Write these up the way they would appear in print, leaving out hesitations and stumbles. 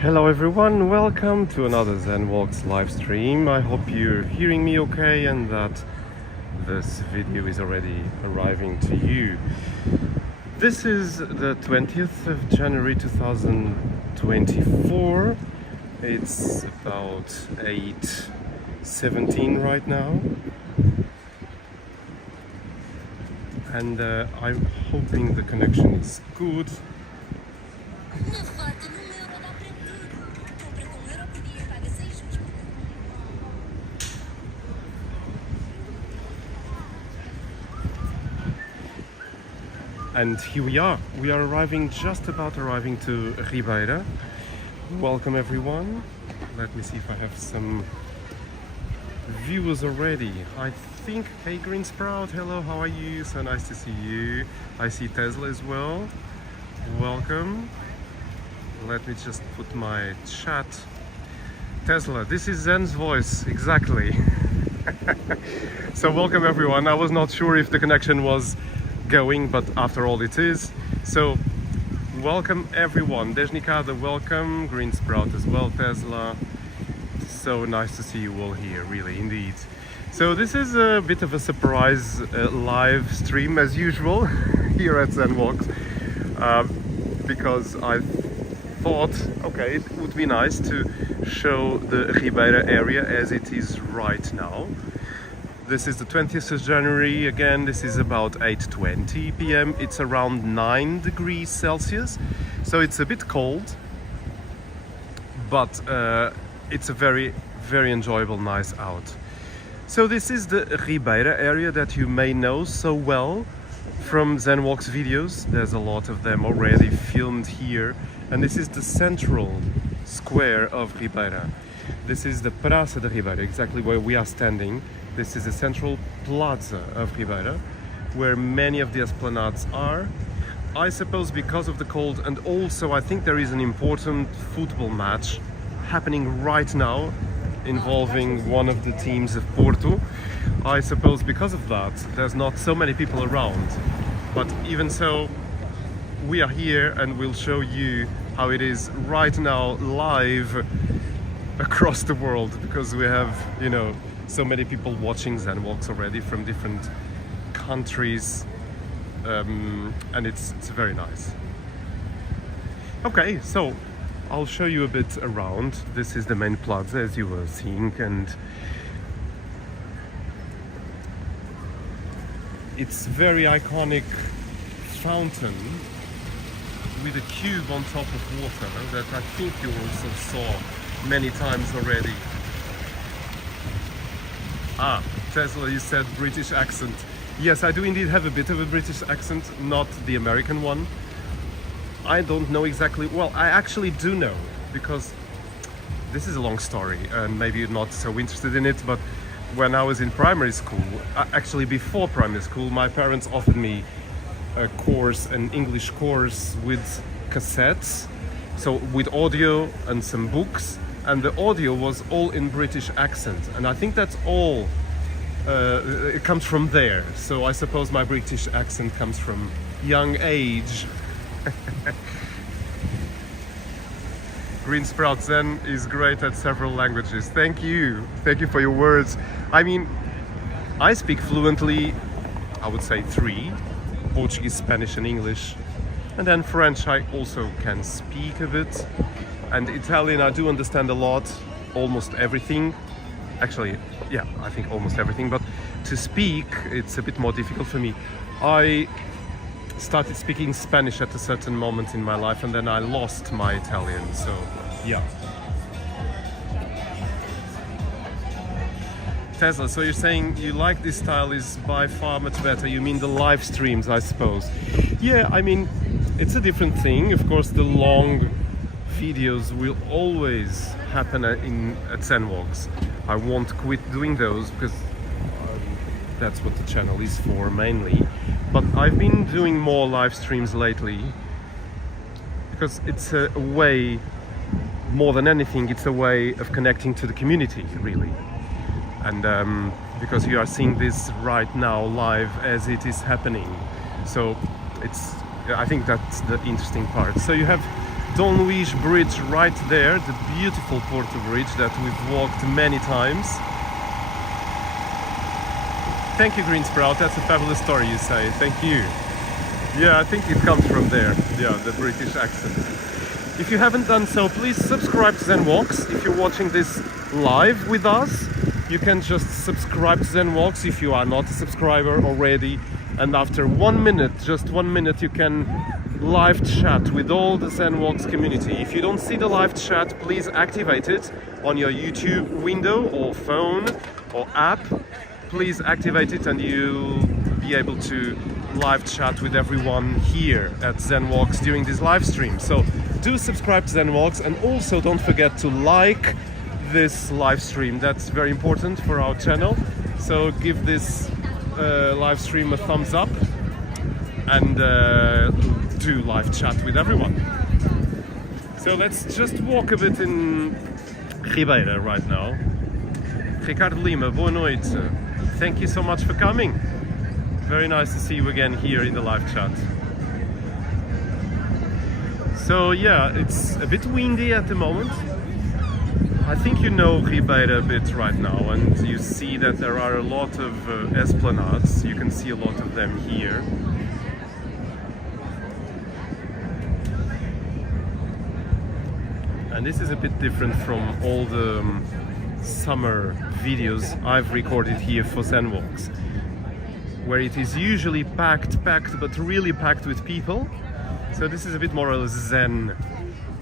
Hello everyone, welcome to another ZenWalks live stream. I hope you're hearing me okay and that this video is already arriving to you. This is the 20th of January 2024. It's about 8:17 right now. And I'm hoping the connection is good. And here we are just about arriving to Ribeira. Welcome everyone. Let me see if I have some viewers already. I think, hey Green Sprout, hello, how are you? So nice to see you. I see Tesla as well. Welcome. Let me just put my chat. Tesla, this is Zen's voice, exactly. So welcome everyone. I was not sure if the connection was going, but after all it is. So welcome everyone. Dejnikada, welcome. Green Sprout as well, Tesla. So nice to see you all here, really, indeed. So this is a bit of a surprise live stream as usual here at ZenWalks, because I thought, okay, it would be nice to show the Ribeira area as it is right now. This is the 20th of January, again, this is about 8:20 p.m. It's around 9 degrees Celsius, so it's a bit cold, but it's a very, very enjoyable, nice out. So this is the Ribeira area that you may know so well from ZenWalks videos. There's a lot of them already filmed here, and this is the central square of Ribeira. This is the Plaza de Ribeira, exactly where we are standing. This is the central plaza of Ribeira, where many of the esplanades are. I suppose because of the cold, and also I think there is an important football match happening right now involving one of the teams of Porto. I suppose because of that, there's not so many people around. But even so, we are here and we'll show you how it is right now live across the world, because we have, you know, so many people watching ZenWalks already from different countries, and it's very nice. Okay, so I'll show you a bit around. This is the main plaza, as you were seeing, and it's very iconic fountain with a cube on top of water that I think you also saw many times already. Ah, Tesla, you said British accent. Yes, I do indeed have a bit of a British accent, not the American one. I don't know exactly, well, I actually do know, because this is a long story and maybe you're not so interested in it, but when I was in primary school, actually before primary school, my parents offered me a course, an English course with cassettes, so with audio and some books. And the audio was all in British accent, and I think that's all, it comes from there. So I suppose my British accent comes from young age. Green Sprout Zen is great at several languages. Thank you for your words. I mean, I speak fluently, I would say 3, Portuguese, Spanish and English. And then French I also can speak a bit. And Italian I do understand a lot, almost everything. Actually, yeah, I think almost everything, but to speak, it's a bit more difficult for me. I started speaking Spanish at a certain moment in my life, and then I lost my Italian, so yeah. Tesla, so you're saying you like this style is by far much better. You mean the live streams, I suppose. Yeah, I mean, it's a different thing. Of course, the long videos will always happen at ZenWalks. I won't quit doing those because that's what the channel is for mainly. But I've been doing more live streams lately because it's a way, more than anything, it's a way of connecting to the community, really. And because you are seeing this right now live as it is happening. So I think that's the interesting part. So you have Don Luís Bridge right there, the beautiful Porto Bridge that we've walked many times. Thank you, Green Sprout, that's a fabulous story you say, thank you. Yeah, I think it comes from there, yeah, the British accent. If you haven't done so, please subscribe to Zen Walks. If you're watching this live with us, you can just subscribe to Zen Walks if you are not a subscriber already. And after 1 minute, just 1 minute, you can live chat with all the Zen Walks community. If you don't see the live chat, please activate it on your YouTube window or phone or app. Please activate it and you'll be able to live chat with everyone here at Zen Walks during this live stream. So do subscribe to Zen Walks and also don't forget to like this live stream. That's very important for our channel. So give this live stream a thumbs up and do live chat with everyone. So let's just walk a bit in Ribeira right now. Ricardo Lima, boa noite. Thank you so much for coming. Very nice to see you again here in the live chat. So yeah, it's a bit windy at the moment. I think you know Ribeira a bit right now, and you see that there are a lot of esplanades. You can see a lot of them here. And this is a bit different from all the summer videos I've recorded here for Zen Walks, where it is usually packed, but really packed with people. So this is a bit more of a Zen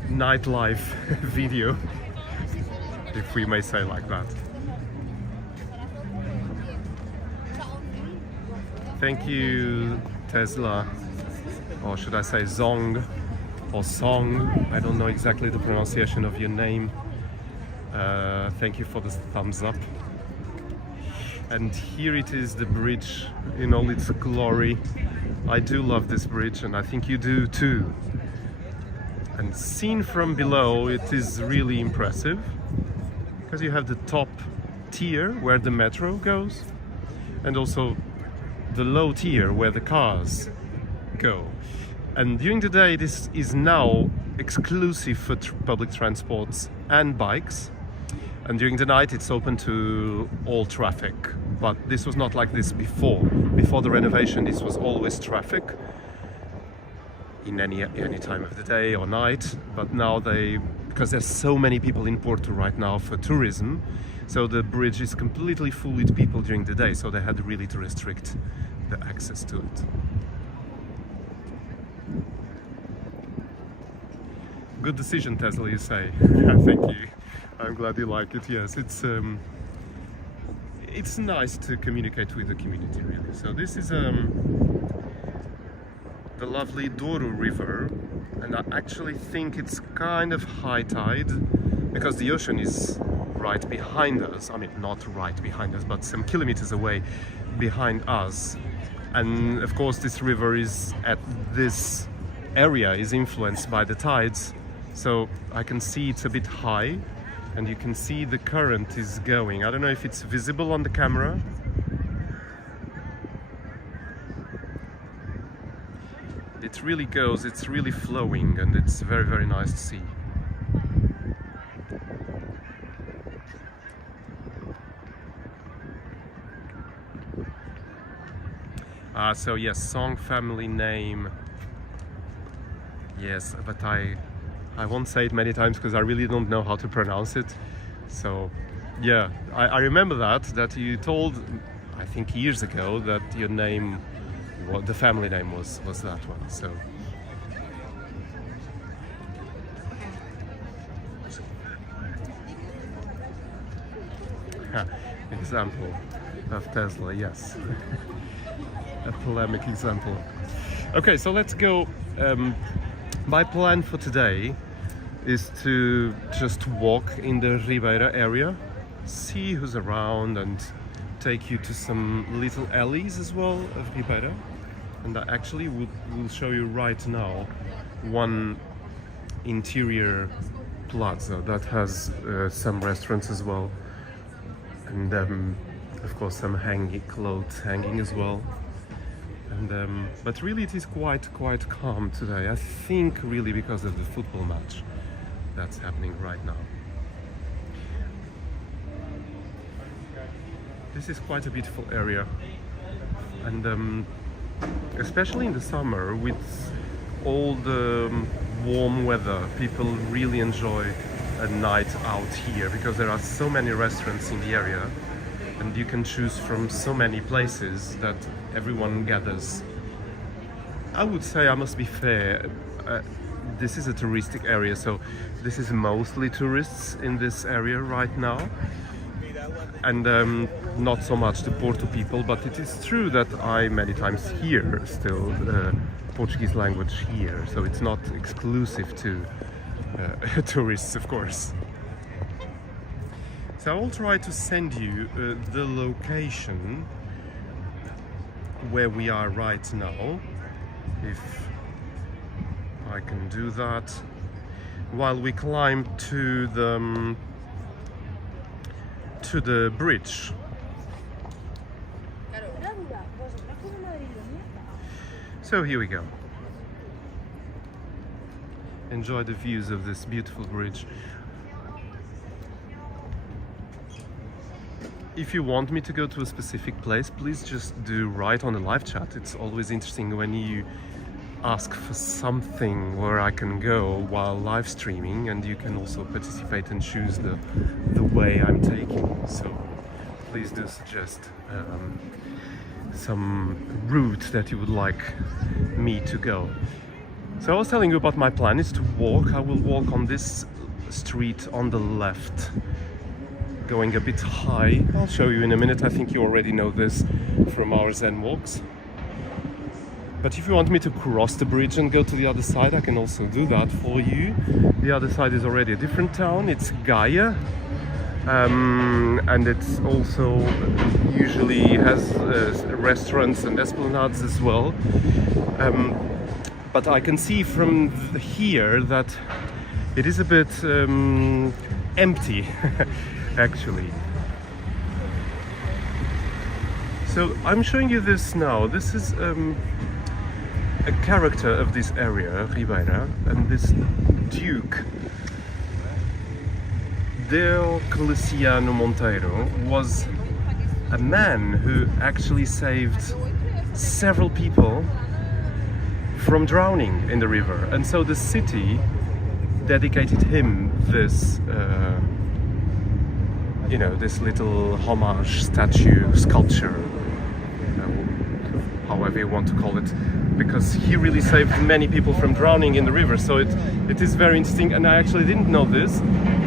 nightlife video, if we may say like that. Thank you, Tesla, or should I say Zong, or Song, I don't know exactly the pronunciation of your name. Thank you for the thumbs up. And here it is, the bridge in all its glory. I do love this bridge, and I think you do too. And seen from below, it is really impressive, because you have the top tier where the metro goes, and also the low tier where the cars go. And during the day, this is now exclusive for public transports and bikes. And during the night, it's open to all traffic. But this was not like this before. Before the renovation, this was always traffic in any time of the day or night. But now because there's so many people in Porto right now for tourism, so the bridge is completely full with people during the day. So they had really to restrict the access to it. Good decision, Tesla, you say. Thank you. I'm glad you like it. Yes, it's nice to communicate with the community, really. So this is the lovely Douro River, and I actually think it's kind of high tide because the ocean is right behind us. I mean, not right behind us, but some kilometers away behind us. And of course, this river is at this area is influenced by the tides. So I can see it's a bit high, and you can see the current is going. I don't know if it's visible on the camera. It really goes, it's really flowing, and it's very, very nice to see. So yes, song family name. Yes, but I won't say it many times because I really don't know how to pronounce it. So yeah, I remember that you told, I think years ago, that your name, the family name was that one. So example of Tesla, yes. A polemic example. Okay, so let's go. My plan for today is to just walk in the Ribeira area, see who's around, and take you to some little alleys as well of Ribeira. And I actually will show you right now one interior plaza that has some restaurants as well, and of course some clothes hanging as well. And but really it is quite calm today. I think really because of the football match that's happening right now. This is quite a beautiful area, and especially in the summer with all the warm weather, people really enjoy a night out here because there are so many restaurants in the area and you can choose from so many places that everyone gathers. I would say, I must be fair, this is a touristic area, so this is mostly tourists in this area right now, and not so much the Porto people, but it is true that I many times hear still Portuguese language here, so it's not exclusive to tourists, of course. So I will try to send you the location where we are right now, if I can do that, while we climb to the bridge. So here we go. Enjoy the views of this beautiful bridge. If you want me to go to a specific place, please just do write on the live chat. It's always interesting when you ask for something where I can go while live streaming, and you can also participate and choose the way I'm taking. So please do suggest some route that you would like me to go. So I was telling you about my plan is to walk. I will walk on this street on the left, going a bit high. I'll show you in a minute. I think you already know this from our Zen walks. But if you want me to cross the bridge and go to the other side, I can also do that for you. The other side is already a different town. It's Gaia. And it's also usually has restaurants and esplanades as well. But I can see from here that it is a bit empty, actually. So I'm showing you this now. This is a character of this area, Ribeira, and this Duke Diocleciano Monteiro was a man who actually saved several people from drowning in the river, and so the city dedicated him this this little homage statue, sculpture, however you want to call it, because he really saved many people from drowning in the river. So it is very interesting, and I actually didn't know this.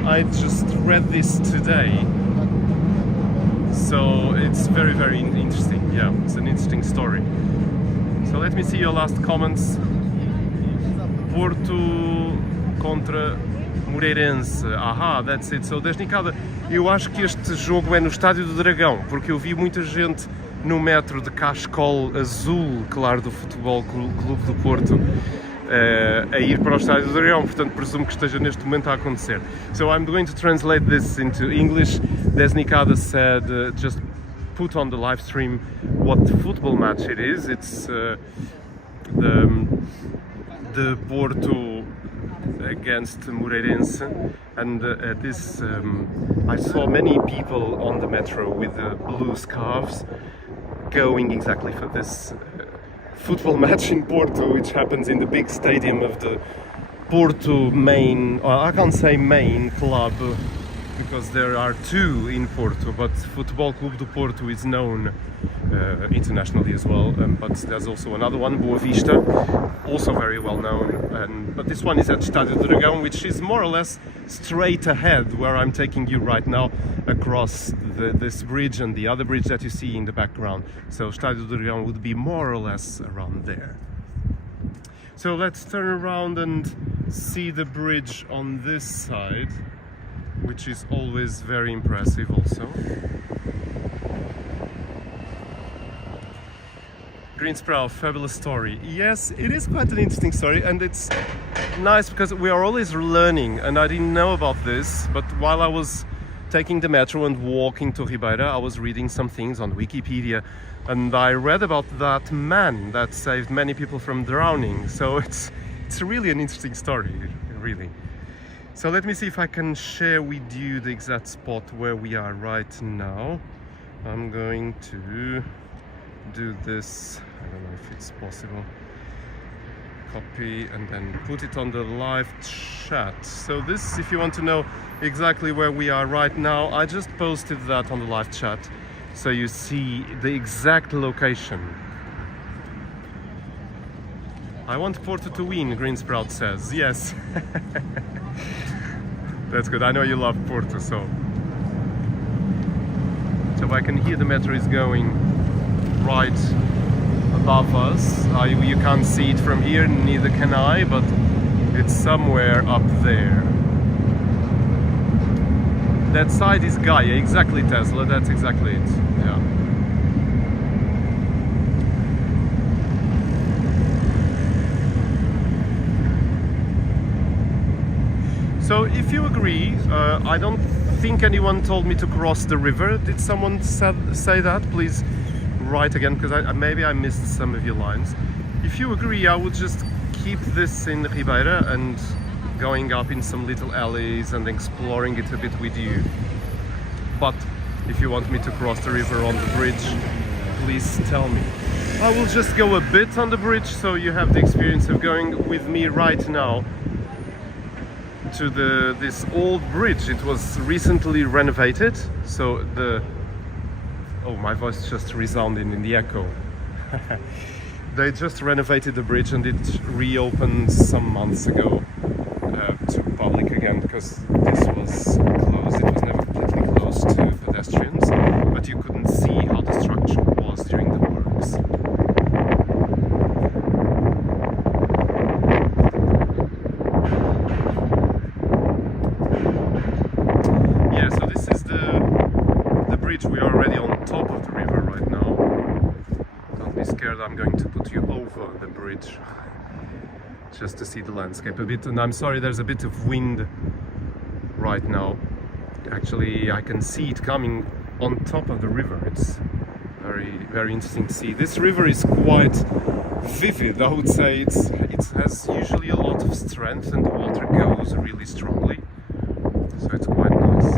I just read this today, so it's very interesting. Yeah, it's an interesting story. So let me see your last comments. Porto contra Moreirense. Aha, that's it. So Desnicada, eu acho que este jogo é no Estádio do Dragão, porque eu vi muita gente no metro de cachecol azul, claro, do Futebol Clube do Porto, a ir para o Estádio do Dragão, portanto presumo que esteja neste momento a acontecer. So I'm going to translate this into English. Desnicada said, just put on the live stream what football match it is. It's the Porto against Moreirense, and this I saw many people on the metro with blue scarves going exactly for this football match in Porto, which happens in the big stadium of the Porto main, or I can't say main club because there are two in Porto, but Futebol Clube do Porto is known internationally as well, but there's also another one, Boa Vista, also very well known, but this one is at Estádio do Dragão, which is more or less straight ahead where I'm taking you right now, across this bridge and the other bridge that you see in the background. So Estádio do Dragão would be more or less around there. So let's turn around and see the bridge on this side, which is always very impressive also. Greensprout, fabulous story. Yes, it is quite an interesting story, and it's nice because we are always learning, and I didn't know about this, but while I was taking the metro and walking to Ribeira, I was reading some things on Wikipedia and I read about that man that saved many people from drowning. So it's really an interesting story, really. So let me see if I can share with you the exact spot where we are right now. I'm going to do this, I don't know if it's possible, copy and then put it on the live chat. So this, if you want to know exactly where we are right now, I just posted that on the live chat so you see the exact location. I want Porto to win, Green Sprout says. Yes. That's good. I know you love Porto, so I can hear the metro is going right above us. You can't see it from here, neither can I, but it's somewhere up there. That side is Gaia, exactly, Tesla, that's exactly it. Yeah. So if you agree, I don't think anyone told me to cross the river. Did someone say that? Please write again, because maybe I missed some of your lines. If you agree, I would just keep this in Ribeira and going up in some little alleys and exploring it a bit with you. But if you want me to cross the river on the bridge, please tell me. I will just go a bit on the bridge so you have the experience of going with me right now to this old bridge. It was recently renovated, so oh, my voice just resounding in the echo. They just renovated the bridge and it reopened some months ago to public again, because this was closed. It was never completely closed to pedestrians, but you couldn't see how the structure was during the works. Yeah, so this is the bridge. We are already on top of the river right now. Don't be scared, I'm going to put you over the bridge just to see the landscape a bit. And I'm sorry, there's a bit of wind right now. Actually, I can see it coming on top of the river. It's very, very interesting to see. This river is quite vivid, I would say. It has usually a lot of strength and the water goes really strongly. So it's quite nice.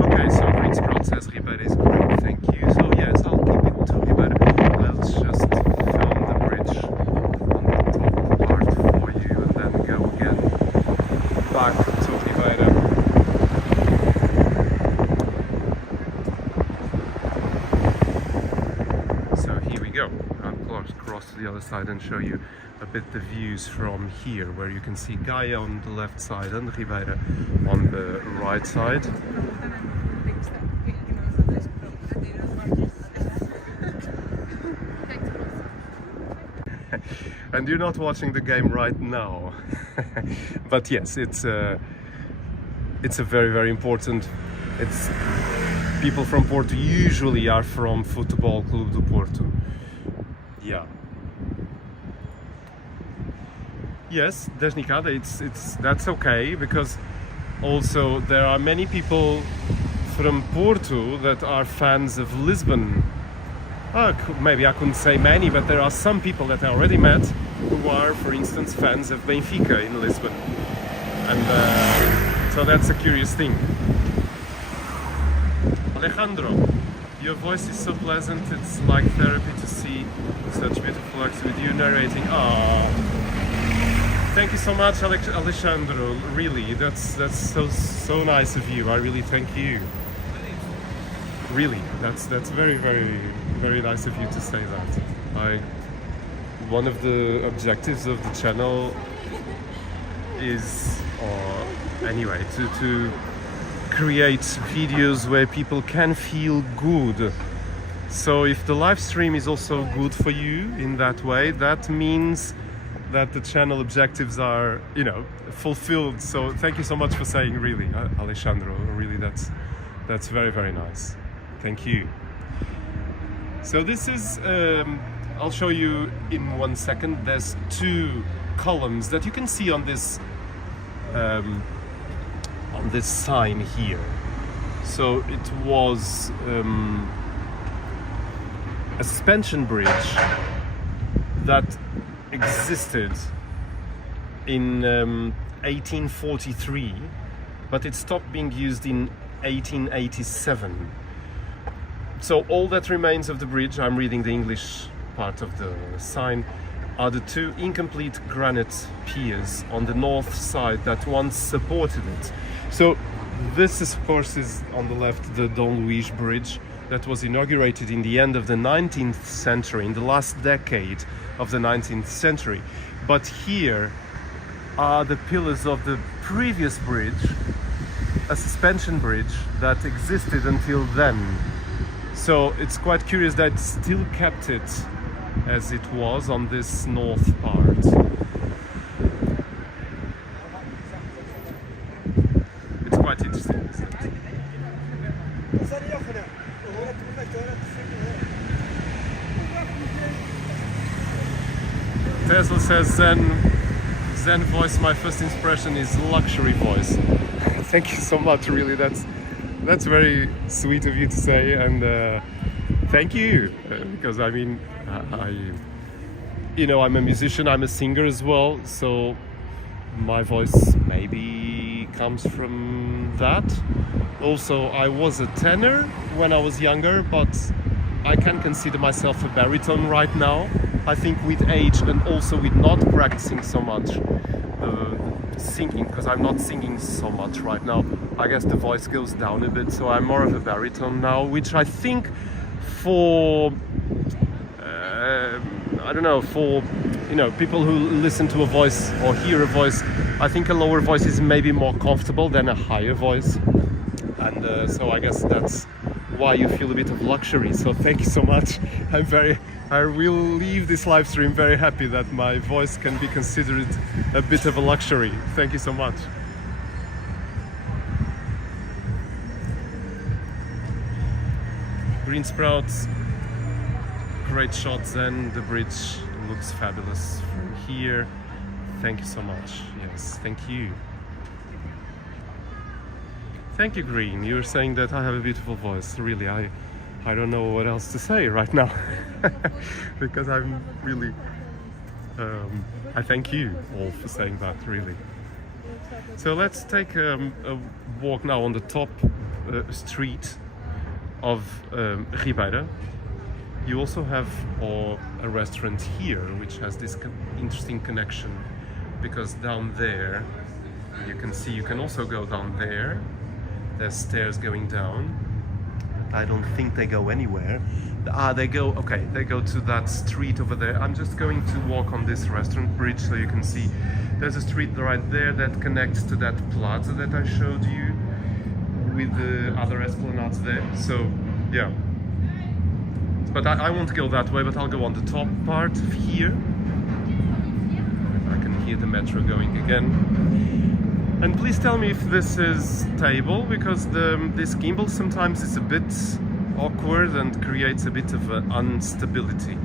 Okay, so Green Sprout says Ribeira is great, thank you. So yes, I'll keep it to Ribeira. Let's just film the bridge on the top part for you and then go again back to Ribeira. So here we go. I'll cross to the other side and show you a bit the views from here, where you can see Gaia on the left side and Ribeira on the right side. And you're not watching the game right now, but yes, it's a very, very important. It's people from Porto usually are from Futebol Clube do Porto. Yeah. Yes, Desnicada, that's okay, because also there are many people from Porto that are fans of Lisbon. Maybe I couldn't say many, but there are some people that I already met who are, for instance, fans of Benfica in Lisbon. And so that's a curious thing. Alejandro, your voice is so pleasant, it's like therapy to see such beautiful acts with you narrating. Thank you so much, Alejandro. Really, that's so nice of you. I really thank you. Really, that's very, very, very nice of you to say that. One of the objectives of the channel is, anyway, to create videos where people can feel good. So if the live stream is also good for you in that way, that means that the channel objectives are, fulfilled. So thank you so much for saying, really, Alessandro. Really, that's very, very nice. Thank you. So this is, I'll show you in 1 second. There's 2 columns that you can see on this sign here. So it was a suspension bridge that existed in 1843, but it stopped being used in 1887. So all that remains of the bridge, I'm reading the English part of the sign, are the two incomplete granite piers on the north side that once supported it. So this, of course, is on the left the Don Luís Bridge that was inaugurated in the end of the 19th century, in the last decade of the 19th century. But here are the pillars of the previous bridge, a suspension bridge that existed until then. So it's quite curious that it still kept it as it was on this north part. It's quite interesting, isn't it? Tesla says Zen voice, my first impression is luxury voice. Thank you so much, really. That's very sweet of you to say, and thank you, because I mean, I'm a musician, I'm a singer as well, so my voice maybe comes from that. Also, I was a tenor when I was younger, but I can consider myself a baritone right now. I think with age and also with not practicing so much singing, because I'm not singing so much right now, I guess the voice goes down a bit, so I'm more of a baritone now, which I think for for people who listen to a voice or hear a voice, I think a lower voice is maybe more comfortable than a higher voice, and so I guess that's why you feel a bit of luxury. So thank you so much. I will leave this live stream very happy that my voice can be considered a bit of a luxury. Thank you so much. Green sprouts, great shots, and the bridge looks fabulous from here. Thank you so much. Yes, thank you. Thank you, Green. You're saying that I have a beautiful voice. Really, I don't know what else to say right now. Because I'm really... I thank you all for saying that, really. So let's take a walk now on the top street of Ribeira. You also have a restaurant here, which has this interesting connection, because down there, you can see, you can also go down there. There's stairs going down. I don't think they go anywhere. They go to that street over there. I'm just going to walk on this restaurant bridge so you can see there's a street right there that connects to that plaza that I showed you with the other esplanades there. So yeah, but I won't go that way, but I'll go on the top part here. I can hear the metro going again. And please tell me if this is stable, because this gimbal sometimes is a bit awkward and creates a bit of instability.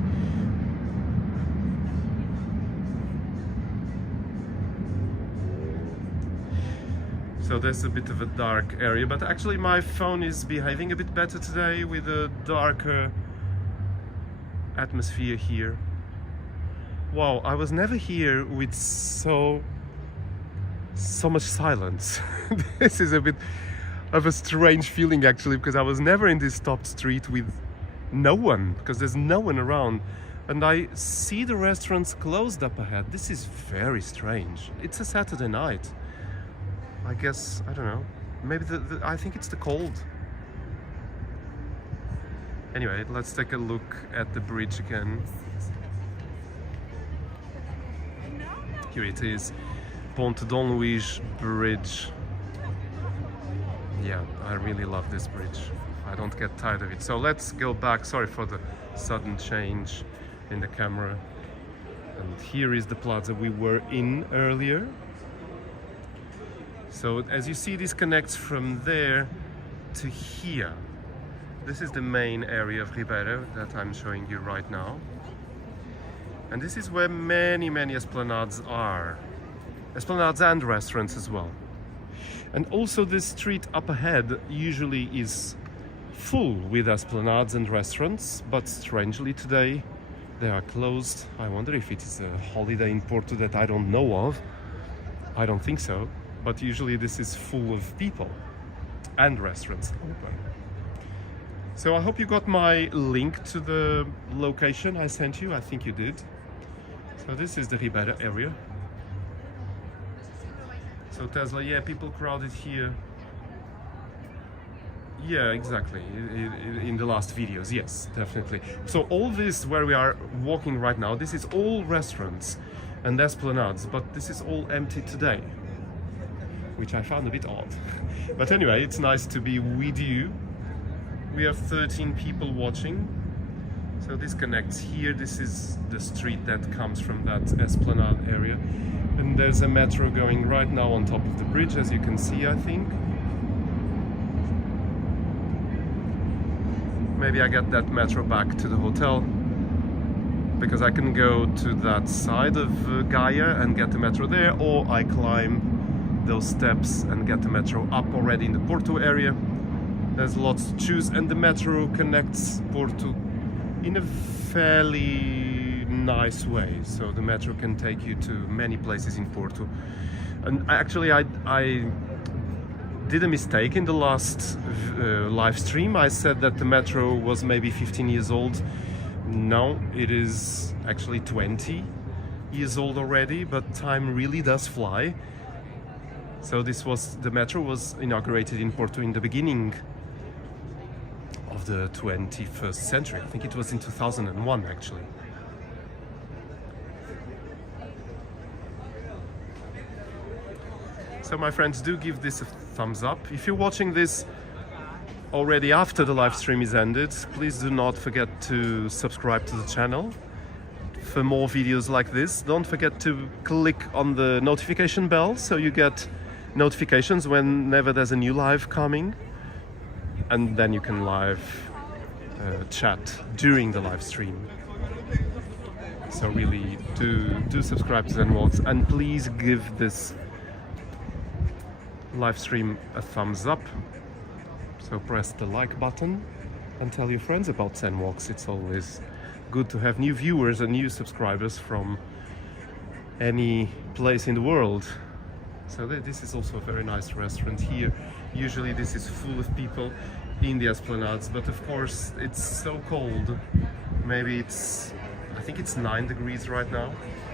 So there's a bit of a dark area, but actually my phone is behaving a bit better today with a darker atmosphere here. Wow, I was never here with so much silence. This is a bit of a strange feeling actually, because I was never in this top street with no one, because there's no one around, and I see the restaurants closed up ahead. This is very strange. It's a Saturday night. I guess, I don't know, maybe I think it's the cold. Anyway, let's take a look at the bridge again. Here it is. Ponte Don Luís Bridge. Yeah, I really love this bridge. I don't get tired of it. So let's go back. Sorry for the sudden change in the camera. And here is the plaza we were in earlier. So as you see, this connects from there to here. This is the main area of Ribeira that I'm showing you right now. And this is where many esplanades are. Esplanades and restaurants as well. And also this street up ahead usually is full with esplanades and restaurants, but strangely today they are closed. I wonder if it is a holiday in Porto that I don't know of. I don't think so, but usually this is full of people and restaurants open. So I hope you got my link to the location I sent you. I think you did. So this is the Ribeira area. So Tesla, yeah, people crowded here. Yeah, exactly. In the last videos, yes, definitely. So all this where we are walking right now, this is all restaurants and esplanades, but this is all empty today, which I found a bit odd. But anyway, it's nice to be with you. We have 13 people watching. So this connects here. This is the street that comes from that esplanade area. And there's a metro going right now on top of the bridge, as you can see, I think. Maybe I get that metro back to the hotel, because I can go to that side of Gaia and get the metro there, or I climb those steps and get the metro up already in the Porto area. There's lots to choose, and the metro connects Porto in a fairly nice way, so the metro can take you to many places in Porto. And actually I did a mistake in the last live stream. I said that the metro was maybe 15 years old. No, it is actually 20 years old already, but time really does fly. So the metro was inaugurated in Porto in the beginning of the 21st century. I think it was in 2001 actually. So my friends, do give this a thumbs up. If you're watching this already after the live stream is ended, please do not forget to subscribe to the channel for more videos like this. Don't forget to click on the notification bell so you get notifications whenever there's a new live coming, and then you can live chat during the live stream. So really do subscribe to ZenWalks, and please give this live stream a thumbs up. So press the like button and tell your friends about ZenWalks. It's always good to have new viewers and new subscribers from any place in the world. So this is also a very nice restaurant here. Usually this is full of people in the esplanades, but of course it's so cold. Maybe I think it's 9 degrees right now.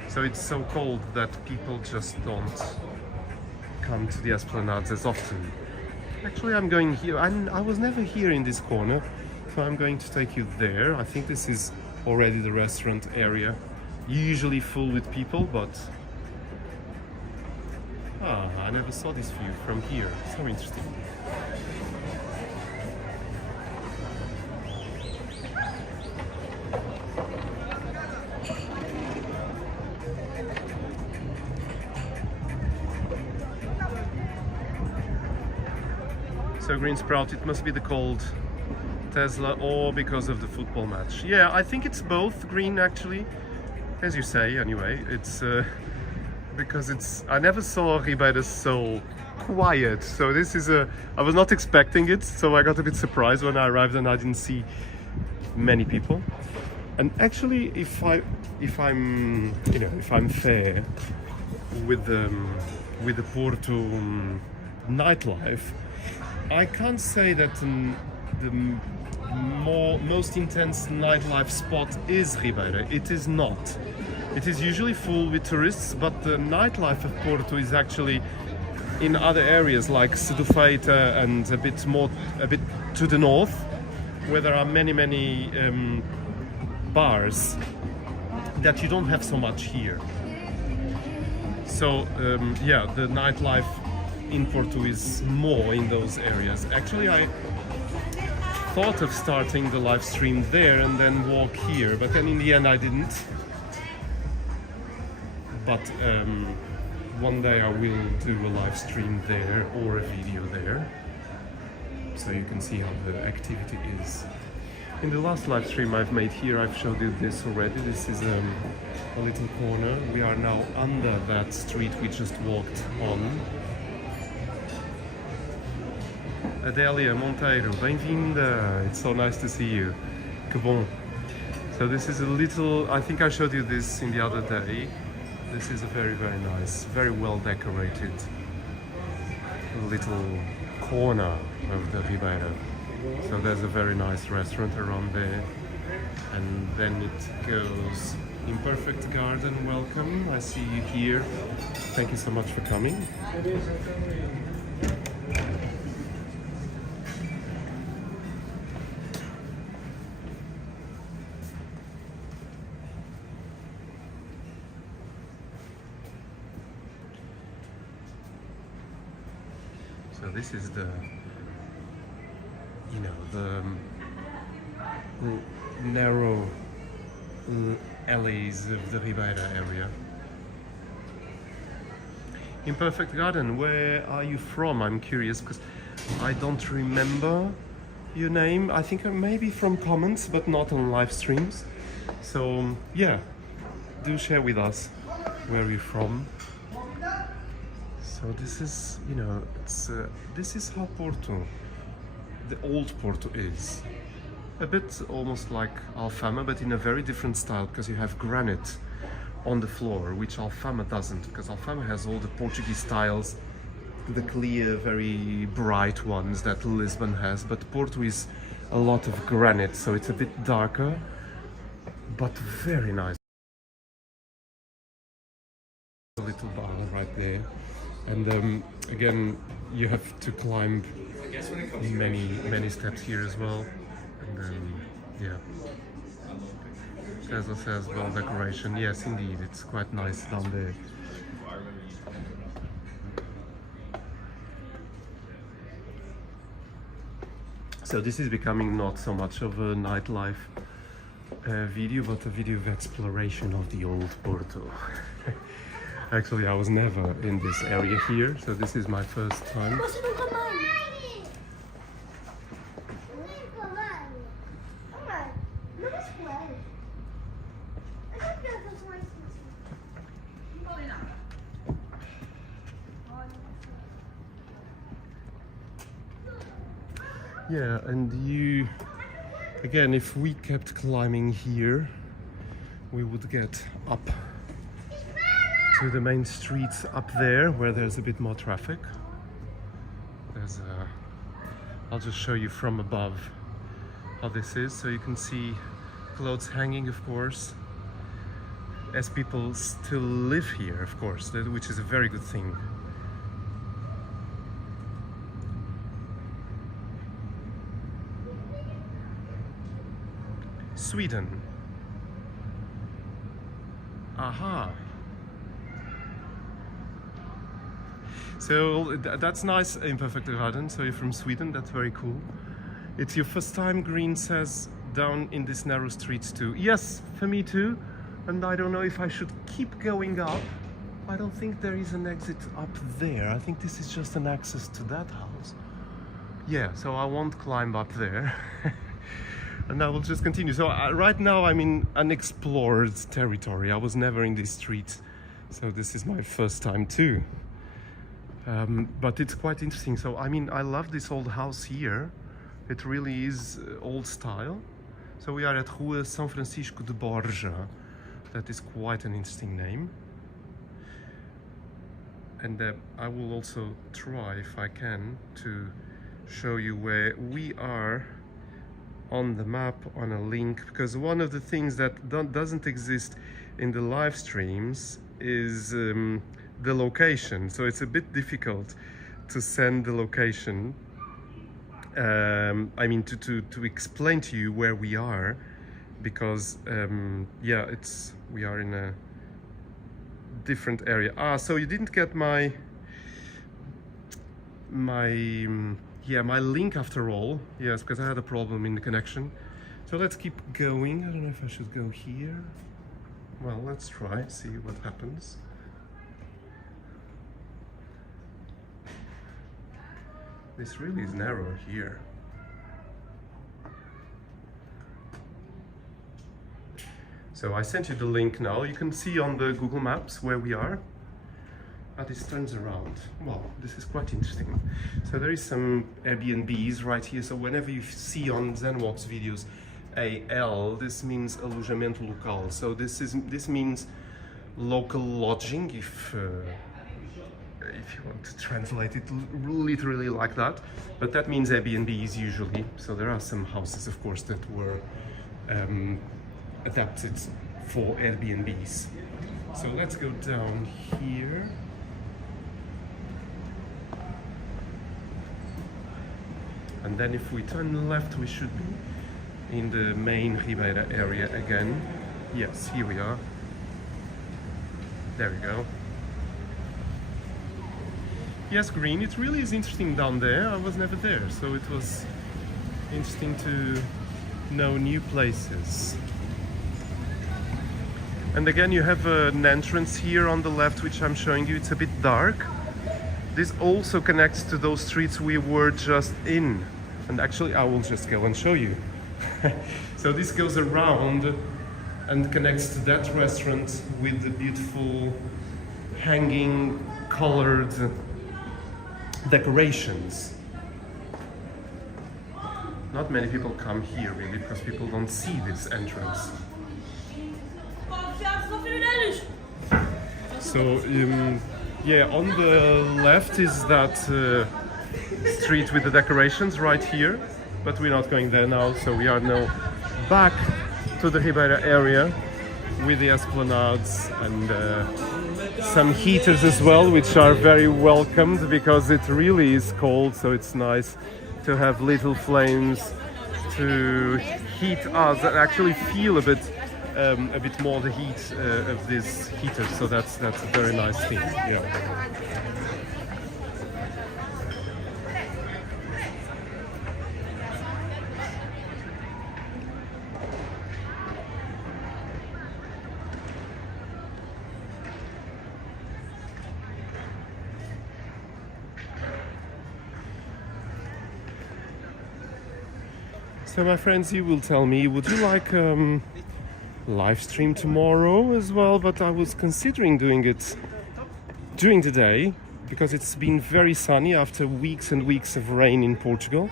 So it's so cold that people just don't come to the esplanades as often. Actually, I'm going here. I was never here in this corner, so I'm going to take you there. I think this is already the restaurant area. Usually full with people, but I never saw this view from here. So interesting. So green sprout, it must be the cold Tesla, or because of the football match. Yeah, I think it's both green actually, as you say anyway. It's because I never saw Ribeira so quiet. So this is I was not expecting it, so I got a bit surprised when I arrived and I didn't see many people. And actually, if I'm fair with the Porto nightlife, I can't say that the most intense nightlife spot is Ribeira. It is not. It is usually full with tourists, but the nightlife of Porto is actually in other areas like CEDOFEITA and a bit to the north, where there are many bars that you don't have so much here. So yeah, the nightlife in Porto is more in those areas. Actually, I thought of starting the live stream there and then walk here, but then in the end I didn't. But one day I will do a live stream there or a video there, so you can see how the activity is. In the last live stream I've made here, I've showed you this already. This is a little corner. We are now under that street we just walked on. Adélia Monteiro, bem-vinda! It's so nice to see you. Que bom. So this is a little, I think I showed you this in the other day. This is a very, very nice, very well decorated little corner of the Ribeira. So there's a very nice restaurant around there. And then it goes Imperfect Garden, welcome. I see you here. Thank you so much for coming. So this is the, you know, the narrow alleys of the Ribeira area. Imperfect Garden, where are you from? I'm curious because I don't remember your name. I think maybe from comments, but not on live streams. So yeah, do share with us where you're from. So this is, you know, it's this is how Porto, the old Porto is. A bit almost like Alfama, but in a very different style, because you have granite on the floor, which Alfama doesn't, because Alfama has all the Portuguese styles, the clear, very bright ones that Lisbon has, but Porto is a lot of granite, so it's a bit darker, but very nice. A little bar right there, and again, you have to climb many steps here as well. And yeah, Cesar says, well, decoration. Yes, indeed, it's quite nice down there. So this is becoming not so much of a nightlife video, but a video of exploration of the old Porto. Actually, I was never in this area here, so this is my first time. Yeah, and you, again, if we kept climbing here, we would get up to the main streets up there, where there's a bit more traffic. There's a, I'll just show you from above how this is, so you can see clothes hanging, of course, as people still live here, of course, which is a very good thing. Sweden. Aha. So that's nice, Imperfect Garden. So you're from Sweden, that's very cool. It's your first time, Green says, down in this narrow streets too. Yes, for me too. And I don't know if I should keep going up. I don't think there is an exit up there. I think this is just an access to that house. Yeah, so I won't climb up there. And I will just continue. So right now I'm in unexplored territory. I was never in these streets, so this is my first time too. But it's quite interesting. So I mean, I love this old house here. It really is old style. So we are at Rua São Francisco de Borja. That is quite an interesting name. And I will also try, if I can, to show you where we are on the map, on a link, because one of the things that doesn't exist in the live streams is the location. So it's a bit difficult to send the location. I mean, to explain to you where we are, because yeah, we are in a different area. So you didn't get my link after all. Yes, because I had a problem in the connection. So let's keep going. I don't know if I should go here. Well, let's try, see what happens. This really is narrow here. So I sent you the link now. You can see on the Google Maps where we are. this turns around. Wow, this is quite interesting. So there is some Airbnbs right here. So whenever you see on Zenwalk's videos AL, this means alojamento local. So this means local lodging, if you want to translate it literally like that. But that means Airbnbs usually. So there are some houses, of course, that were adapted for Airbnbs. So let's go down here. And then if we turn left, we should be in the main Ribeira area again. Yes, here we are. There we go. Yes, green. It really is interesting down there. I was never there, so it was interesting to know new places. And again, you have an entrance here on the left, which I'm showing you. It's a bit dark. This also connects to those streets we were just in. And actually, I will just go and show you. So this goes around and connects to that restaurant with the beautiful hanging colored decorations. Not many people come here really, because people don't see this entrance. So yeah, on the left is that street with the decorations right here, but we're not going there now, so we are now back to the Ribeira area with the esplanades and some heaters as well, which are very welcomed because it really is cold, so it's nice to have little flames to heat us and actually feel a bit more the heat of this heater, so that's a very nice thing. Yeah. So my friends, you will tell me, would you like live stream tomorrow as well? But I was considering doing it during the day because it's been very sunny after weeks and weeks of rain in Portugal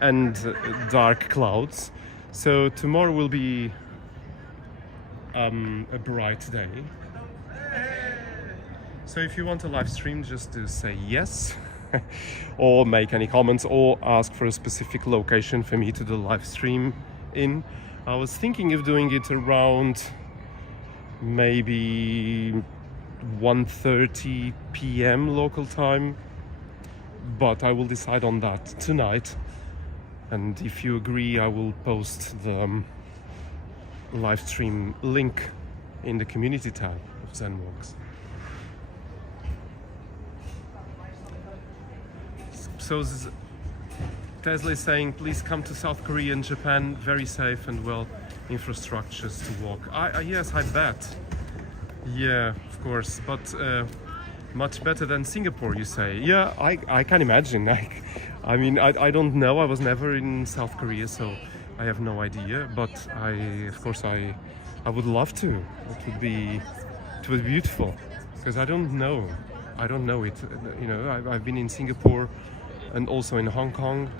and dark clouds. So tomorrow will be a bright day. So if you want a live stream, just to say yes. Or make any comments or ask for a specific location for me to do live stream in. I was thinking of doing it around maybe 1:30 p.m. local time, but I will decide on that tonight, and if you agree, I will post the live stream link in the community tab of Zenwalks. So Tesla is saying, please come to South Korea and Japan, very safe and well infrastructures to walk. Yes, I bet. Yeah, of course, but much better than Singapore, you say. Yeah, I can imagine. I mean, I don't know. I was never in South Korea, so I have no idea. But of course, I would love to. It would be beautiful, because I don't know it. You know, I've been in Singapore and also in Hong Kong,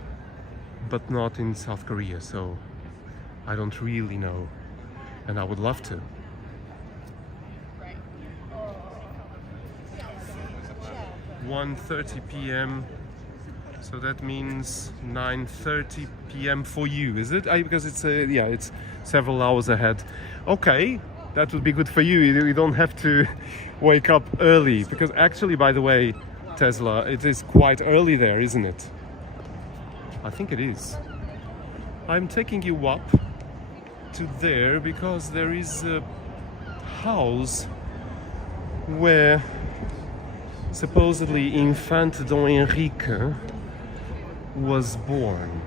but not in South Korea, so I don't really know, and I would love to. Right. 1:30 p.m. So that means 9:30 p.m. for you, is it? Because it's yeah, it's several hours ahead. Okay, that would be good for you. You don't have to wake up early, because actually, by the way, Tesla, it is quite early there, isn't it? I think it is. I'm taking you up to there because there is a house where supposedly Infante Dom Henrique was born.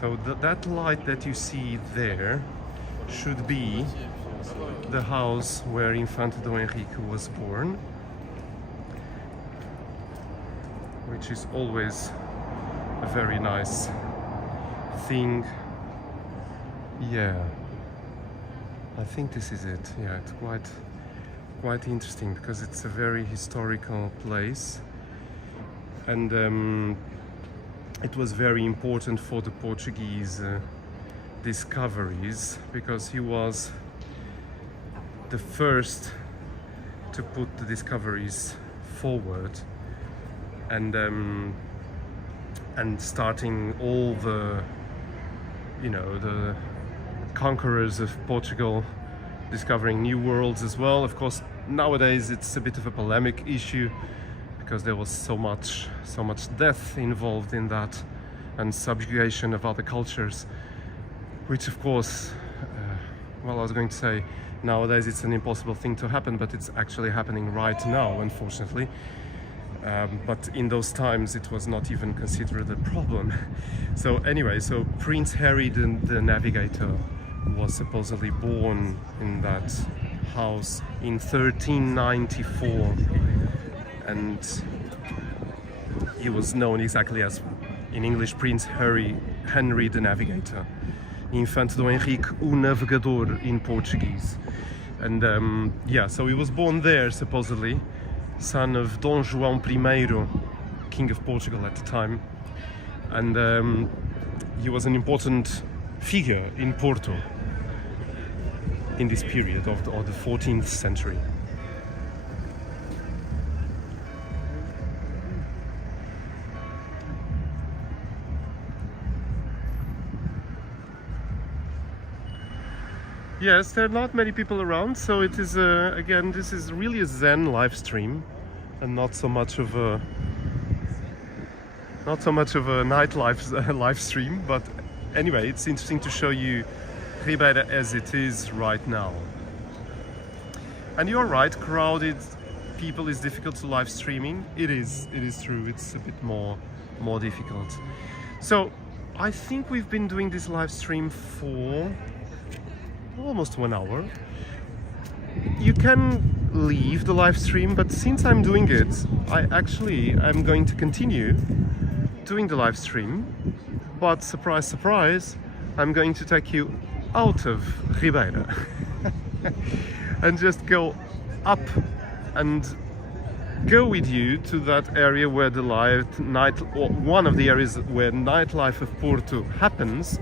So that light that you see there should be the house where Infante Dom Henrique was born, which is always a very nice thing. Yeah, I think this is it. Yeah, it's quite interesting because it's a very historical place, and it was very important for the Portuguese discoveries, because he was the first to put the discoveries forward, and starting all the, you know, the conquerors of Portugal discovering new worlds as well. Of course, nowadays it's a bit of a polemic issue because there was so much death involved in that, and subjugation of other cultures, which of course, well, I was going to say nowadays it's an impossible thing to happen, but it's actually happening right now, unfortunately. But in those times it was not even considered a problem. So anyway, so Prince Harry the Navigator was supposedly born in that house in 1394, and he was known exactly as, in English, Prince Henry the Navigator, Infante do Henrique o Navegador in Portuguese. And yeah, so he was born there supposedly, son of Dom João I, King of Portugal at the time, and he was an important figure in Porto in this period of the 14th century. Yes, there are not many people around, so it is again, this is really a Zen live stream and not so much of a nightlife live stream. But anyway, it's interesting to show you Ribeira as it is right now. And you're right, crowded people is difficult to live streaming. It is true, it's a bit more difficult. So I think we've been doing this live stream for almost 1 hour. You can leave the live stream, but since I'm doing it, I'm going to continue doing the live stream, but surprise, surprise, I'm going to take you out of Ribeira and just go up and go with you to that area where the one of the areas where nightlife of Porto happens,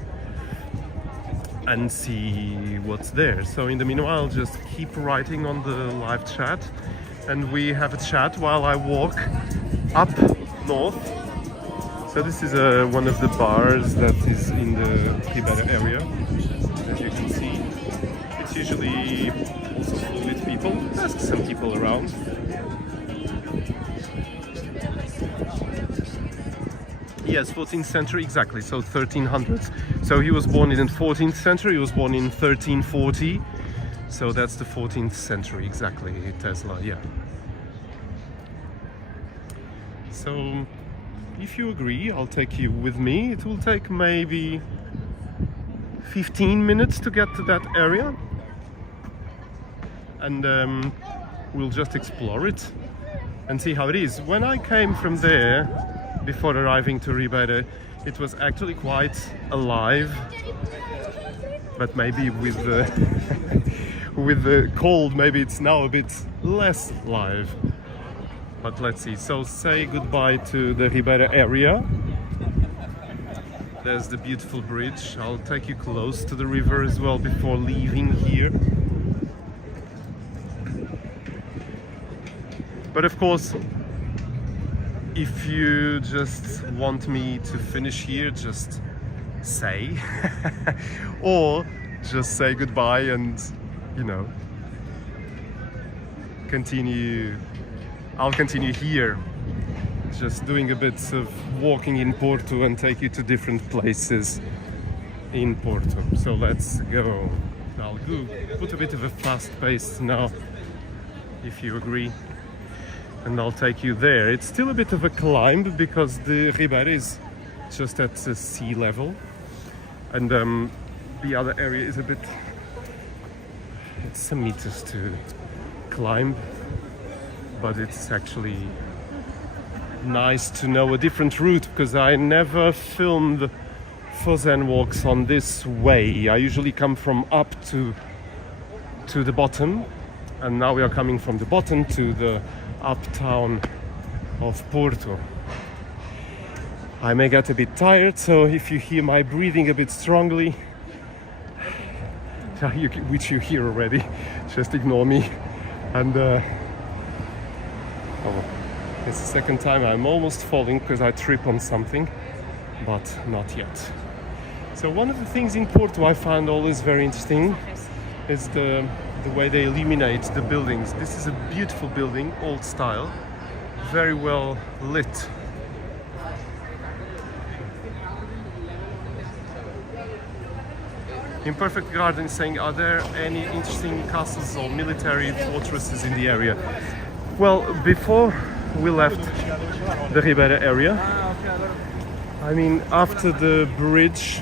and see what's there. So in the meanwhile, just keep writing on the live chat, and we have a chat while I walk up north. So this is one of the bars that is in the Ribeira area. As you can see, it's usually also full with people. There's some people around. Yes, 14th century, exactly, so 1300s. So he was born in the 14th century, he was born in 1340. So that's the 14th century, exactly, Tesla, yeah. So, if you agree, I'll take you with me. It will take maybe 15 minutes to get to that area. And we'll just explore it and see how it is. When I came from there, before arriving to Ribeira, it was actually quite alive, but maybe with the with the cold, maybe it's now a bit less live. But let's see. So say goodbye to the Ribeira area. There's the beautiful bridge. I'll take you close to the river as well before leaving here. But of course, if you just want me to finish here, just say, or just say goodbye and, you know, continue. I'll continue here, just doing a bit of walking in Porto and take you to different places in Porto. So let's go. I'll go put a bit of a fast pace now, if you agree. And I'll take you there. It's still a bit of a climb because the Ribeira is just at the sea level, and the other area is a bit, it's some meters to climb, but it's actually nice to know a different route, because I never filmed for Zen walks on this way. I usually come from up to the bottom, And now we are coming from the bottom to the uptown of Porto. I may get a bit tired, so if you hear my breathing a bit strongly, which you hear already, just ignore me. And it's the second time I'm almost falling because I trip on something, but not yet. So one of the things in Porto I find always very interesting is the way they illuminate the buildings. This is a beautiful building, old style, very well lit. Imperfect Garden is saying, are there any interesting castles or military fortresses in the area? Well, before we left the Ribeira area, I mean, after the bridge,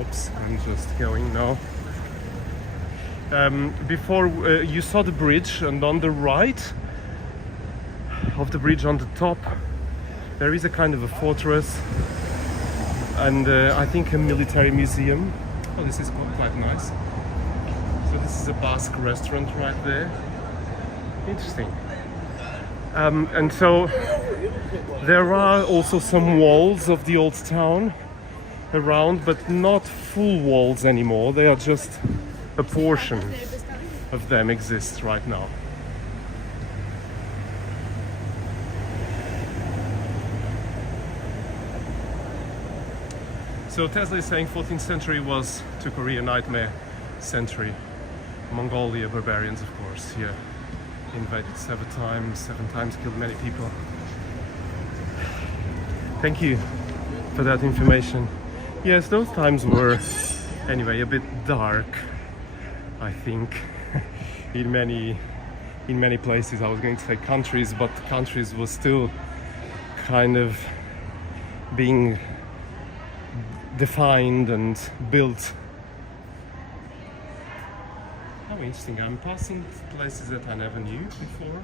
oops, I'm just going now. Before you saw the bridge, and on the right of the bridge on the top, there is a kind of a fortress and I think a military museum. Oh, this is quite nice. So this is a Basque restaurant right there. Interesting. And so there are also some walls of the old town around, but not full walls anymore. They are just a portion of them exists right now. So Tesla is saying 14th century was to Korea nightmare century. Mongolia, barbarians of course, yeah. Invaded 7 times, killed many people. Thank you for that information. Yes, those times were anyway a bit dark, I think, in many places. I was going to say countries, but countries were still kind of being defined and built. How interesting. I'm passing places that I never knew before.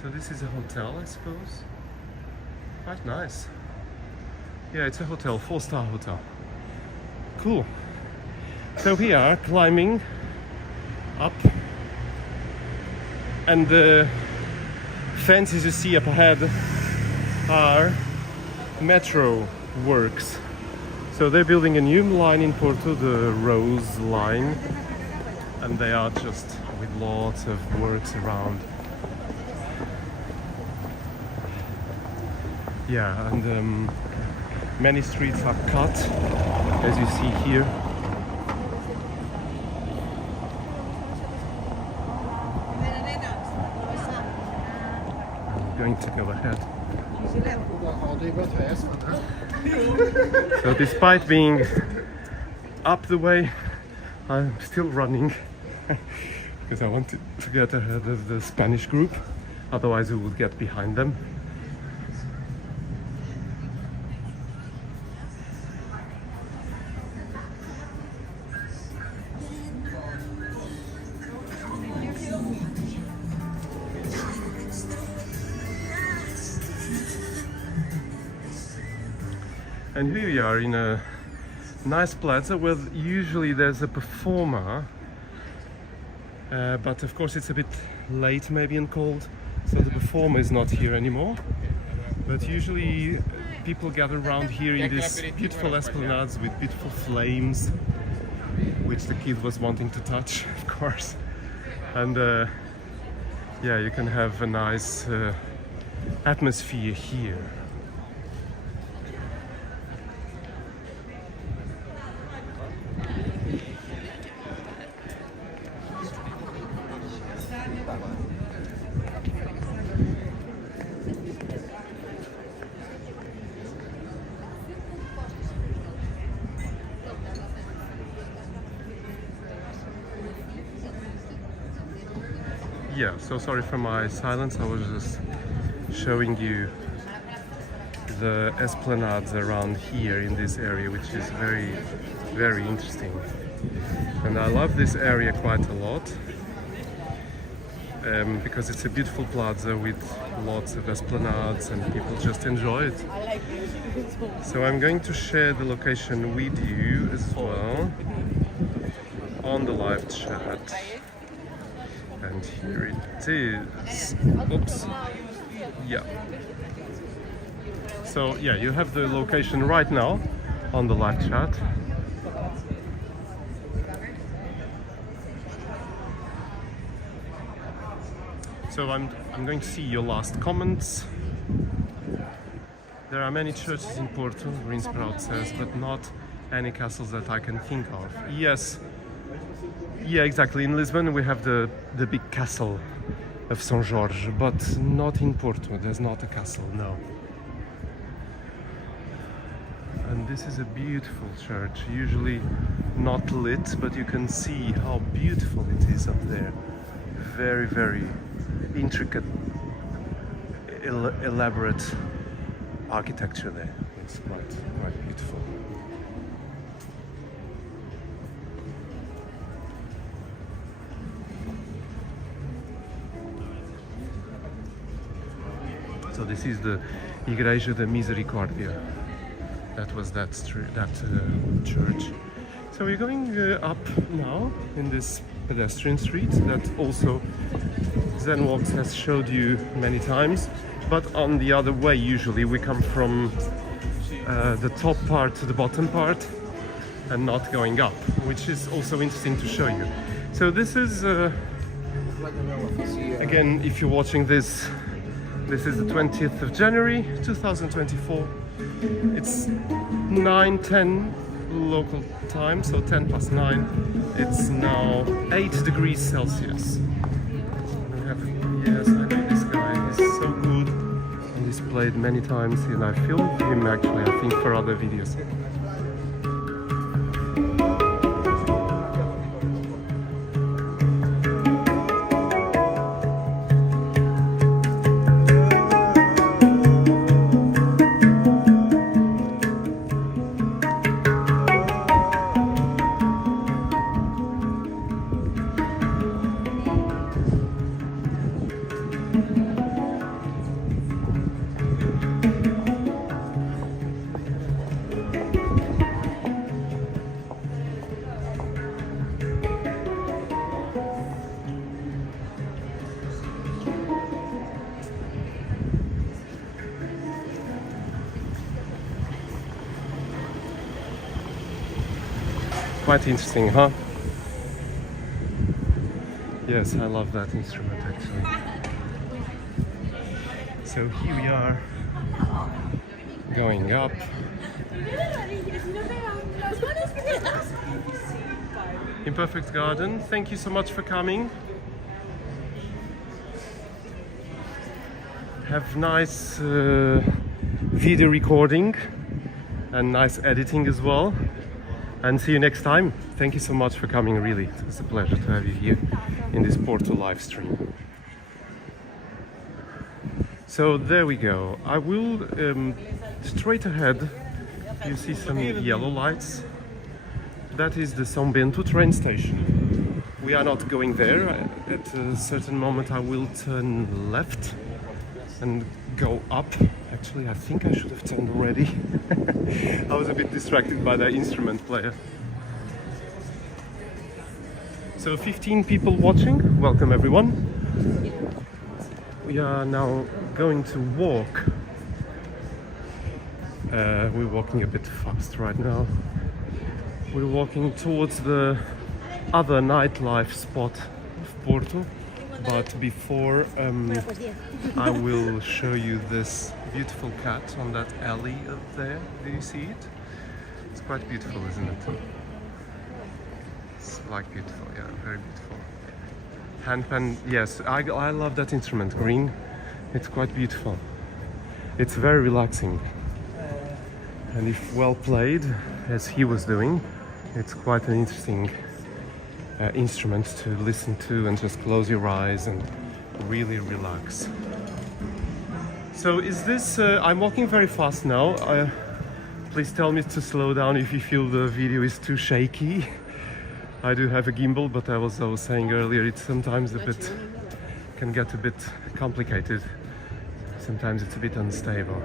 So this is a hotel, I suppose. Quite nice. Yeah, it's a hotel, 4-star hotel. Cool. So we are climbing up, and the fences you see up ahead are metro works. So they're building a new line in Porto, the Rose line, and they are just with lots of works around. Yeah, and many streets are cut, as you see here. I'm going to go ahead. So despite being up the way, I'm still running because I wanted to get ahead of the Spanish group, otherwise we would get behind them. And here we are in a nice plaza where usually there's a performer, but of course it's a bit late maybe and cold, so the performer is not here anymore. But usually people gather around here in these beautiful esplanades with beautiful flames, which the kid was wanting to touch, of course. And yeah, you can have a nice atmosphere here. Yeah, so sorry for my silence. I was just showing you the esplanades around here in this area, which is very, very interesting. And I love this area quite a lot because it's a beautiful plaza with lots of esplanades and people just enjoy it. So I'm going to share the location with you as well on the live chat. And here it is. Oops. Yeah. So yeah, you have the location right now on the live chat. So I'm going to see your last comments. There are many churches in Porto, Green Sprout says, but not any castles that I can think of. Yes, yeah, exactly. In Lisbon we have the big castle of São Jorge, but not in Porto. There's not a castle, no. And this is a beautiful church, usually not lit, but you can see how beautiful it is up there. Very, very intricate, elaborate architecture there. It's quite beautiful. So this is the Igreja da Misericórdia. That was that church. So we're going up now in this pedestrian street that also Zenwalks has showed you many times, but on the other way. Usually we come from the top part to the bottom part and not going up, which is also interesting to show you. So this is again, if you're watching this is the 20th of January 2024. It's 9:10 local time, so 10 past 9. It's now 8 degrees Celsius. Yes, I know this guy is so good, and he's played many times, and I filmed him actually, I think, for other videos. Quite interesting, huh? Yes, I love that instrument actually. So here we are, going up. Imperfect Garden, thank you so much for coming. Have nice video recording and nice editing as well. And see you next time. Thank you so much for coming, really. It was a pleasure to have you here in this Porto live stream. So there we go. I will, straight ahead, you see some yellow lights. That is the São Bento train station. We are not going there. At a certain moment I will turn left and go up. Actually, I think I should have turned already. I was a bit distracted by the instrument player. So 15 people watching. Welcome everyone. We are now going to walk. We're walking a bit fast right now. We're walking towards the other nightlife spot of Porto. But before, I will show you this beautiful cat on that alley up there. Do you see it? It's quite beautiful, isn't it? It's like beautiful, yeah, very beautiful. Handpan, yes, I love that instrument, green. It's quite beautiful. It's very relaxing. And if well played, as he was doing, it's quite an interesting instrument to listen to and just close your eyes and really relax. So is this, I'm walking very fast now. Please tell me to slow down if you feel the video is too shaky. I do have a gimbal, but I was saying earlier, it's sometimes a bit, can get a bit complicated. Sometimes it's a bit unstable.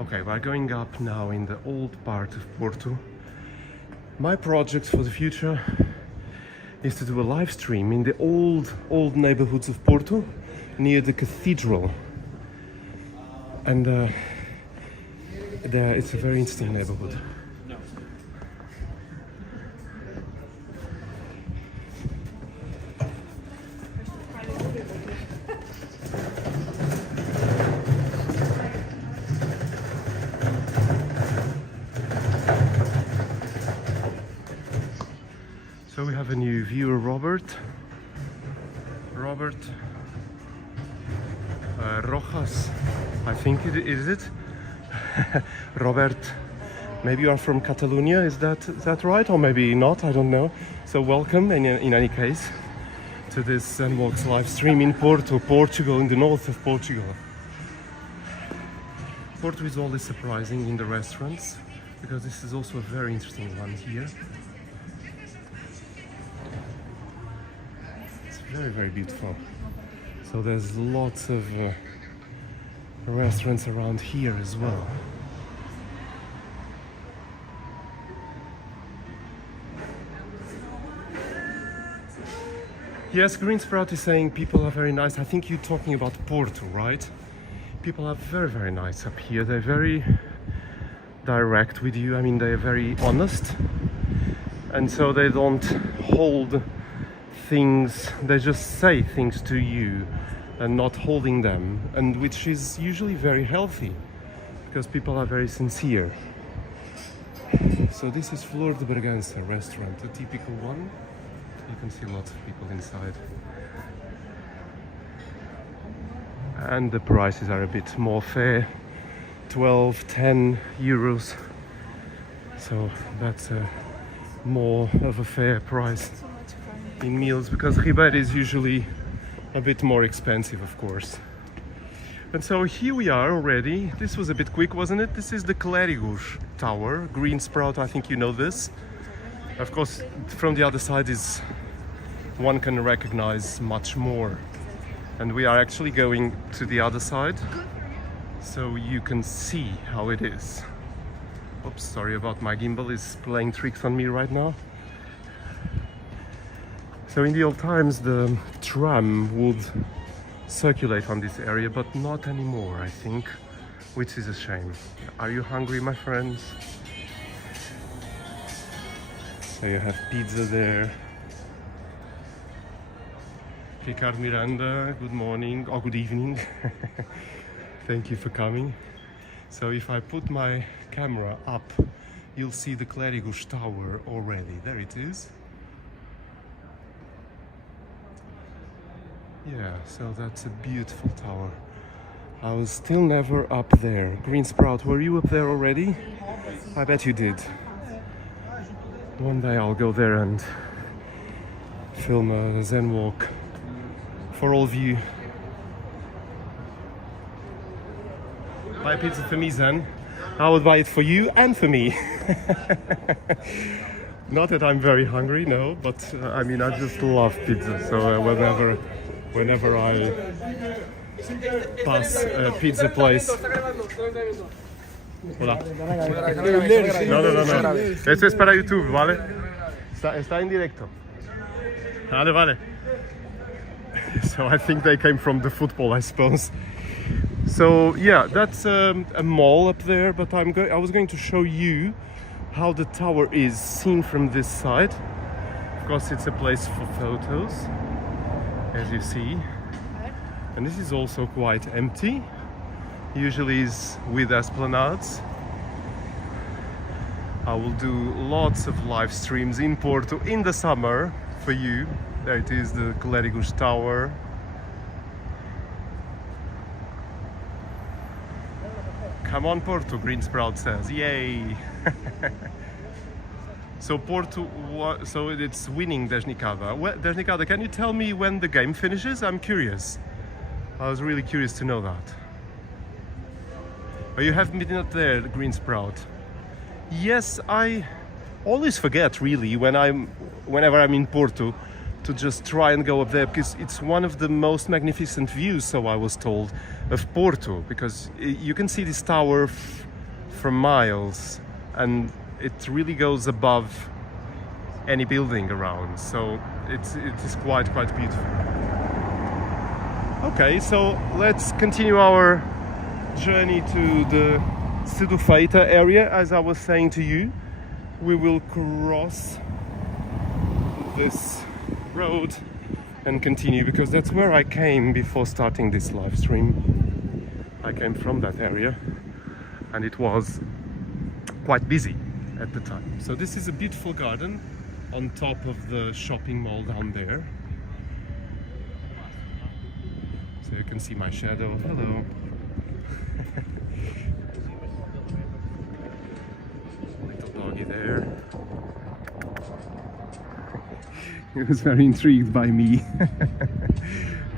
Okay, we're going up now in the old part of Porto. My project for the future is to do a live stream in the old neighborhoods of Porto, near the cathedral. And there, it's a very interesting neighborhood. So we have a new viewer, Robert Rojas, I think is it? Robert, maybe you are from Catalonia, is that right? Or maybe not, I don't know. So welcome in any case to this Zenwalks live stream in Porto, Portugal, in the north of Portugal. Porto is always surprising in the restaurants, because this is also a very interesting one here. It's very, very beautiful. So there's lots of restaurants around here as well. Yes, Green Sprout is saying people are very nice. I think you're talking about Porto, right? People are very, very nice up here. They're very direct with you. I mean, they're very honest. And so they don't hold things, they just say things to you and not holding them, and which is usually very healthy because people are very sincere. So this is Flor de Bragança restaurant, a typical one. You can see lots of people inside. And the prices are a bit more fair, 12, 10 euros. So that's more of a fair price in meals, because Ribeira is usually a bit more expensive, of course. And so here we are already. This was a bit quick, wasn't it? This is the Clérigos Tower, Green Sprout, I think you know this. Of course, from the other side is one can recognize much more. And we are actually going to the other side, so you can see how it is. Oops, sorry about my gimbal, is playing tricks on me right now. So in the old times, the tram would circulate on this area, but not anymore, I think, which is a shame. Are you hungry, my friends? So you have pizza there. Ricardo Miranda, good morning, or good evening. Thank you for coming. So if I put my camera up, you'll see the Clérigos Tower already. There it is. Yeah, so that's a beautiful tower. I was still never up there. Green Sprout, were you up there already? I bet you did. One day I'll go there and film a Zen walk for all of you. Buy a pizza for me, Zen. I would buy it for you and for me. Not that I'm very hungry, no, but I mean, I just love pizza, so whenever I pass a pizza place. Hola. No. Esto es para YouTube, ¿vale? Está en directo. Vale. So I think they came from the football, I suppose. So yeah, that's a mall up there, but I was going to show you how the tower is seen from this side. Of course, it's a place for photos, as you see. And this is also quite empty. Usually is with esplanades. I will do lots of live streams in Porto in the summer for you. There it is, the Clérigos Tower. Come on Porto, Green Sprout says, yay! So Porto, so it's winning Desnicada. Well, Desnicada, can you tell me when the game finishes? I'm curious. I was really curious to know that. Oh, you haven't been up there, the Green Sprout? Yes, I always forget really whenever I'm in Porto to just try and go up there, because it's one of the most magnificent views, so I was told, of Porto, because you can see this tower from miles and it really goes above any building around, so it is quite beautiful. Okay, so let's continue our journey to the CEDOFEITA area. As I was saying to you, we will cross this road and continue, because that's where I came before starting this live stream. I came from that area and it was quite busy at the time. So this is a beautiful garden on top of the shopping mall down there. So you can see my shadow. Hello. Little doggy there. He was very intrigued by me.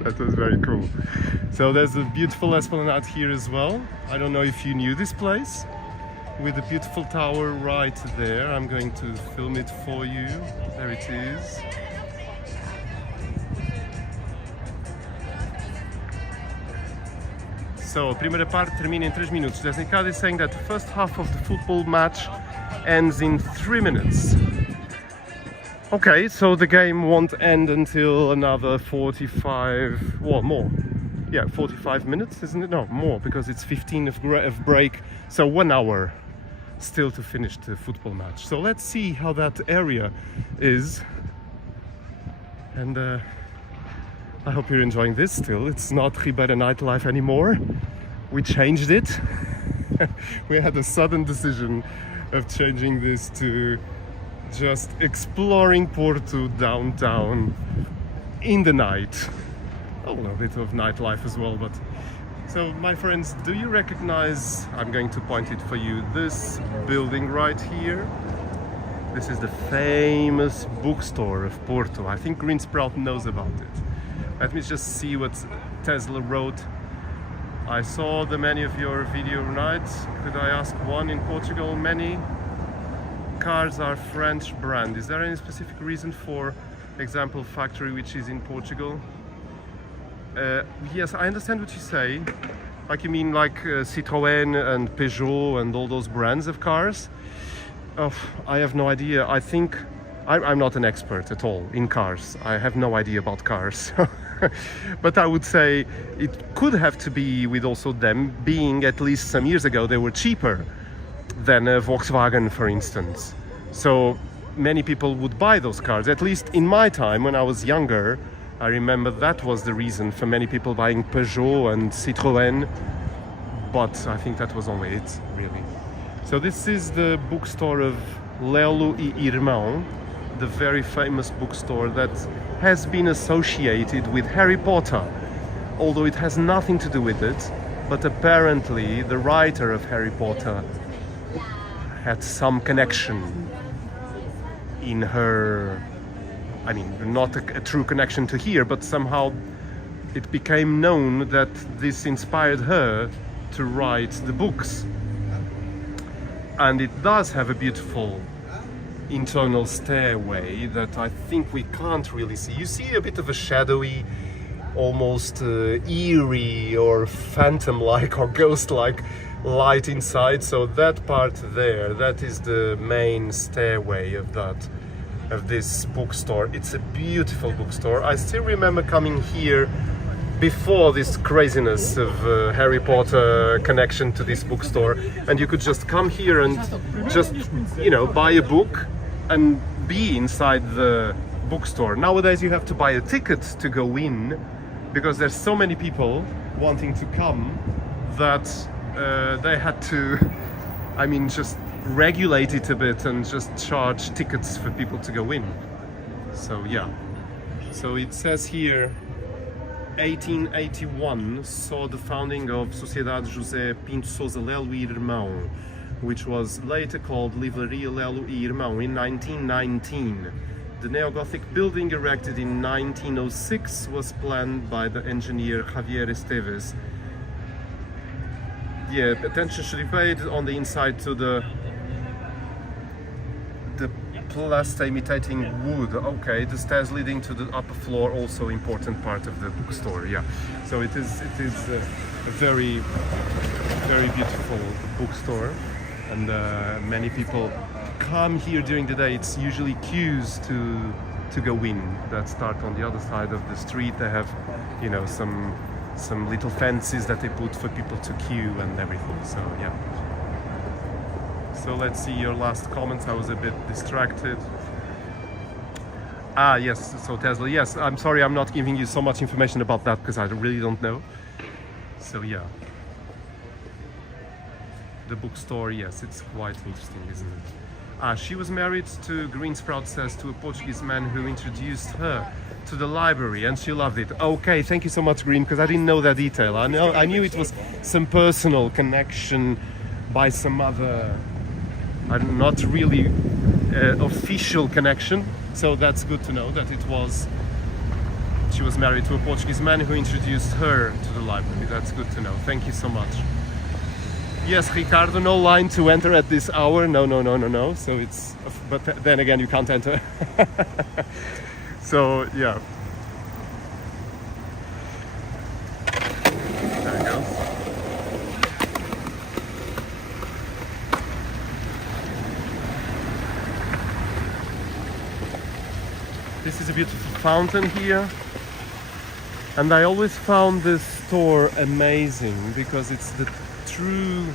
That was very cool. So there's a beautiful esplanade here as well. I don't know if you knew this place, with a beautiful tower right there. I'm going to film it for you. There it is. So, a primeira parte termina em 3 minutos. There's Ricardo is saying that the first half of the football match ends in 3 minutes. Okay, so the game won't end until another 45, well, more. Yeah, 45 minutes, isn't it? No, more, because it's 15 of break, so 1 hour still to finish the football match. So let's see how that area is. And I hope you're enjoying this still. It's not Ribeira Nightlife anymore. We changed it. We had a sudden decision of changing this to just exploring Porto downtown in the night. A little bit of nightlife as well, but... So, my friends, do you recognize, I'm going to point it for you, this building right here? This is the famous bookstore of Porto. I think Green Sprout knows about it. Let me just see what Tesla wrote. I saw the many of your video nights. Could I ask one in Portugal? Many cars are French brand. Is there any specific reason for example factory which is in Portugal? Yes, I understand what you say. Like you mean like Citroën and Peugeot and all those brands of cars? Oh, I have no idea. I think I'm not an expert at all in cars. I have no idea about cars. But I would say it could have to be with also them being, at least some years ago, they were cheaper than a Volkswagen, for instance. So many people would buy those cars. At least in my time, when I was younger, I remember that was the reason for many people buying Peugeot and Citroën. But I think that was only it, really. So this is the bookstore of Lello e Irmão, the very famous bookstore that has been associated with Harry Potter, although it has nothing to do with it. But apparently the writer of Harry Potter had some connection in her, I mean, not a true connection to here, but somehow it became known that this inspired her to write the books. And it does have a beautiful internal stairway that I think we can't really see. You see a bit of a shadowy, almost eerie or phantom-like or ghost-like light inside. So that part there, that is the main stairway of this bookstore. It's a beautiful bookstore. I still remember coming here before this craziness of Harry Potter connection to this bookstore, and you could just come here and just, you know, buy a book and be inside the bookstore. Nowadays you have to buy a ticket to go in, because there's so many people wanting to come that they had to, I mean, just regulate it a bit and just charge tickets for people to go in. So yeah, so it says here 1881 saw the founding of Sociedade José Pinto Sousa Lello e Irmão, which was later called Livraria Lello e Irmão in 1919. The neo-Gothic building, erected in 1906, was planned by the engineer Javier Esteves. Yeah, attention should be paid on the inside to the plaster imitating wood. Okay, the stairs leading to the upper floor, also important part of the bookstore. Yeah, so it is a very beautiful bookstore, and many people come here during the day, it's usually queues to go in that start on the other side of the street. They have, you know, some little fences that they put for people to queue and everything. So yeah. So let's see your last comments. I was a bit distracted. Ah, yes, so Tesla. Yes, I'm sorry I'm not giving you so much information about that because I really don't know. So yeah. The bookstore, yes, it's quite interesting, isn't it? Ah, she was married to, Green Sprout says, to a Portuguese man who introduced her to the library and she loved it. Okay, thank you so much, Green, because I didn't know that detail. I knew it was some personal connection by some other, not really official connection. So that's good to know that she was married to a Portuguese man who introduced her to the library. That's good to know. Thank you so much. Yes, Ricardo, no line to enter at this hour. No. So it's, but then again, you can't enter. So yeah. There you go. This is a beautiful fountain here. And I always found this store amazing because it's the true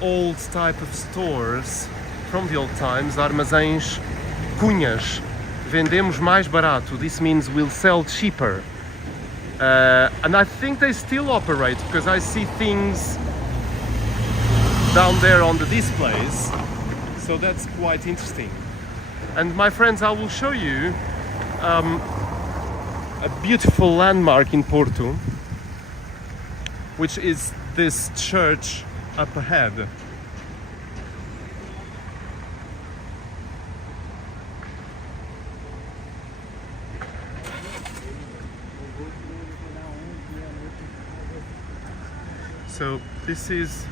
old type of stores from the old times. Armazéns cunhas. Vendemos mais barato. This means we'll sell cheaper. And I think they still operate because I see things down there on the displays. So that's quite interesting. And my friends, I will show you a beautiful landmark in Porto, which is this church up ahead. So this is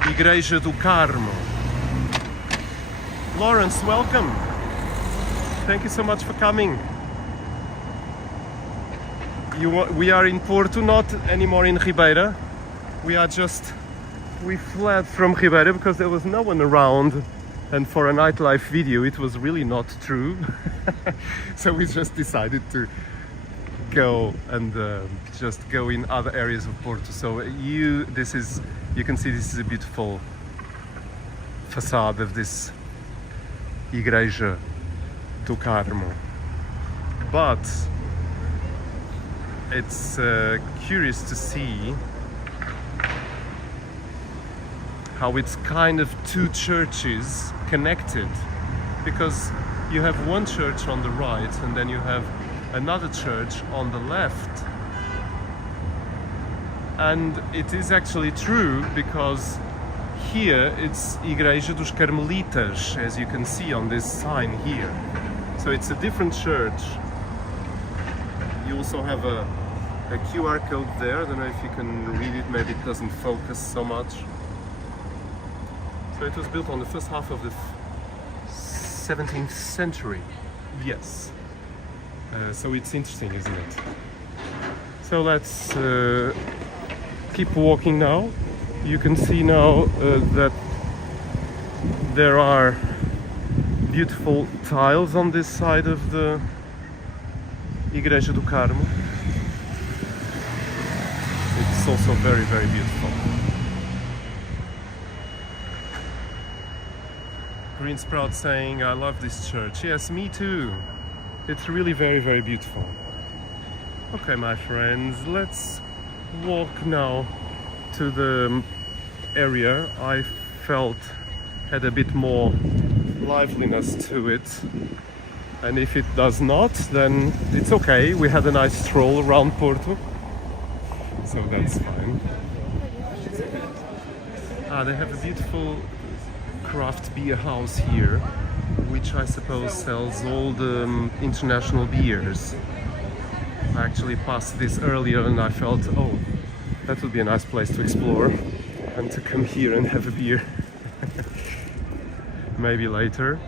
Igreja do Carmo. Lawrence, welcome. Thank you so much for coming. We are in Porto, not anymore in Ribeira. We fled from Ribeira because there was no one around, and for a nightlife video it was really not true. So we just decided to go and just go in other areas of Porto. So you can see this is a beautiful facade of this Igreja do Carmo. But it's curious to see how it's kind of two churches connected, because you have one church on the right and then you have another church on the left. And it is actually true because here it's Igreja dos Carmelitas, as you can see on this sign here. So it's a different church. You also have a QR code there. I don't know if you can read it, maybe it doesn't focus so much. So it was built on the first half of the 17th century. Yes. So it's interesting, isn't it? So let's keep walking now. You can see now that there are beautiful tiles on this side of the Igreja do Carmo. It's also very, very beautiful. Green Sprout saying, I love this church. Yes, me too. It's really very, very beautiful. Okay, my friends, let's walk now to the area I felt had a bit more liveliness to it. And if it does not, then it's okay. We had a nice stroll around Porto, so that's fine. They have a beautiful craft beer house here, which I suppose sells all the international beers. I actually passed this earlier and I felt, oh, that would be a nice place to explore and to come here and have a beer. Maybe later.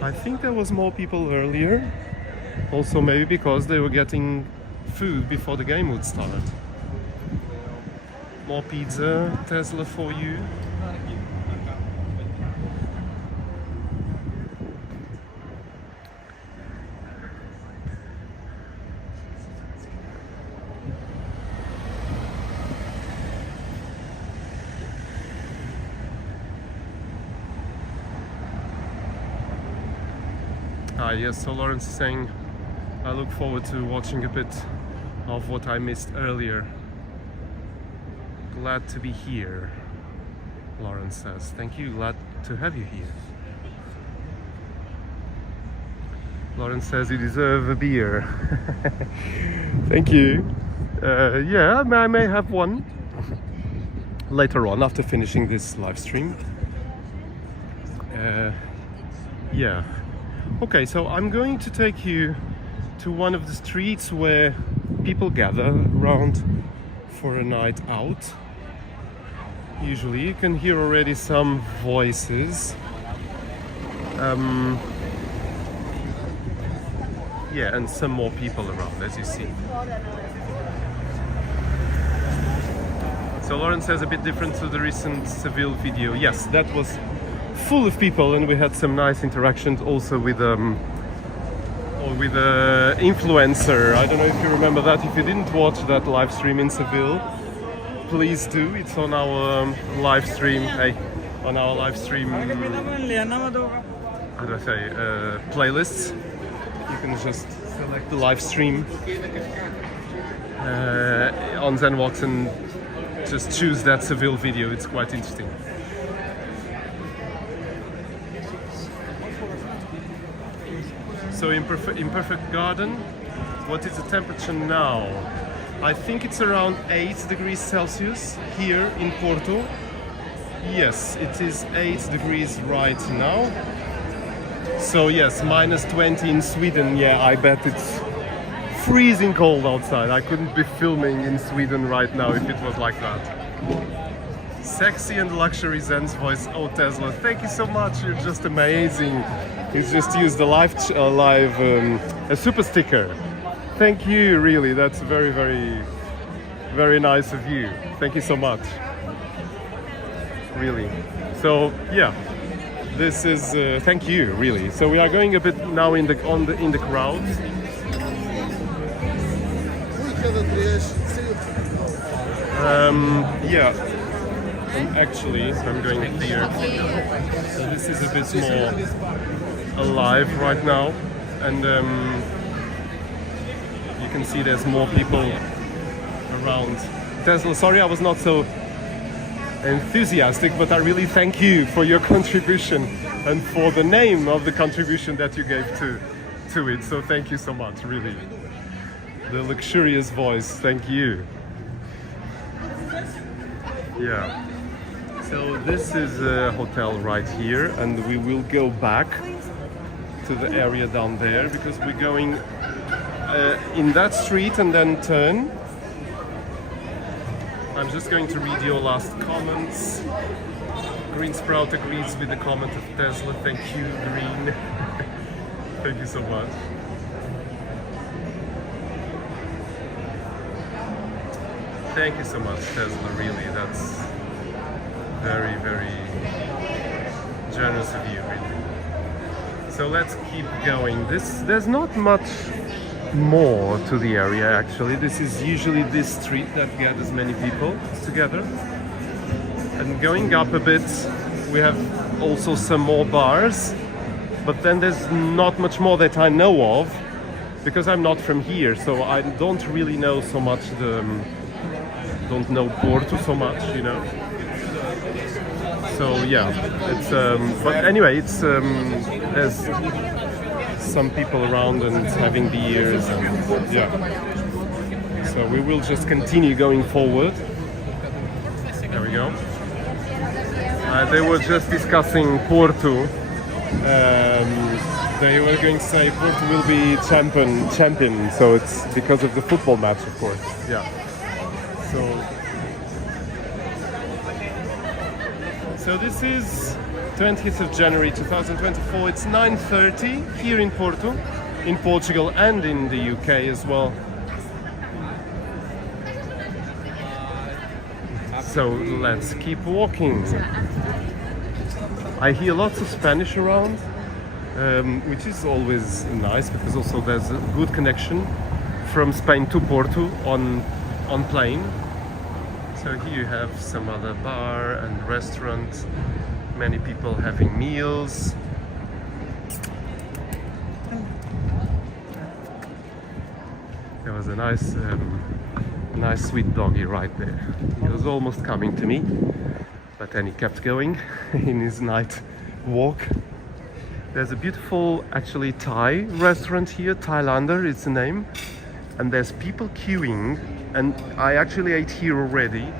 I think there was more people earlier, also maybe because they were getting food before the game would start. More pizza, Tesla for you. Yes, so Lawrence is saying, I look forward to watching a bit of what I missed earlier. Glad to be here, Lawrence says. Thank you, glad to have you here. Lawrence says you deserve a beer. Thank you. Yeah, I may have one later on after finishing this live stream. Yeah. Okay, so I'm going to take you to one of the streets where people gather around for a night out. Usually you can hear already some voices. Yeah, and some more people around, as you see. So Lawrence says a bit different to the recent Seville video. Yes, that was full of people, and we had some nice interactions also with influencer. I don't know if you remember that. If you didn't watch that live stream in Seville, please do. It's on our live stream. Hey, on our live stream. How do I say? Playlists. You can just select the live stream on Zenvox and just choose that Seville video. It's quite interesting. So Imperfect Garden, what is the temperature now? I think it's around 8 degrees Celsius here in Porto. Yes, it is 8 degrees right now. So yes, minus 20 in Sweden. Yeah, I bet it's freezing cold outside. I couldn't be filming in Sweden right now if it was like that. Sexy and luxury Zen's voice. Oh, Tesla, thank you so much. You're just amazing. He's just used a a super sticker. Thank you, really. That's very, very, very nice of you. Thank you so much. Really. So yeah, this is thank you, really. So we are going a bit now in the crowd. Yeah. And actually, I'm going here. So this is a bit more alive right now, and you can see there's more people around. Tesla, sorry I was not so enthusiastic, but I really thank you for your contribution and for the name of the contribution that you gave to it. So thank you so much, really. The luxurious voice, thank you. Yeah. So this is a hotel right here, and we will go back to the area down there because we're going in that street and then turn. I'm just going to read your last comments. Green Sprout agrees with the comment of Tesla. Thank you, Green. Thank you so much. Thank you so much, Tesla, really. That's very, very generous of you, really. So let's keep going. There's not much more to the area, actually. This is usually this street that gathers many people together. And going up a bit, we have also some more bars, but then there's not much more that I know of, because I'm not from here, so I don't really know so much don't know Porto so much, you know. So yeah, it's but anyway, it's there's some people around and having beers, and yeah. So we will just continue going forward. There we go. They were just discussing Porto. They were going to say Porto will be champion. So it's because of the football match, of course. Yeah. So this is 20th of January 2024. It's 9:30 here in Porto, in Portugal and in the UK as well. So let's keep walking. I hear lots of Spanish around, which is always nice because also there's a good connection from Spain to Porto on plane. So here you have some other bar and restaurant, many people having meals. There was a nice sweet doggy right there. He was almost coming to me, but then he kept going in his night walk. There's a beautiful, actually, Thai restaurant here, Thailander is the name, and there's people queuing, and I actually ate here already,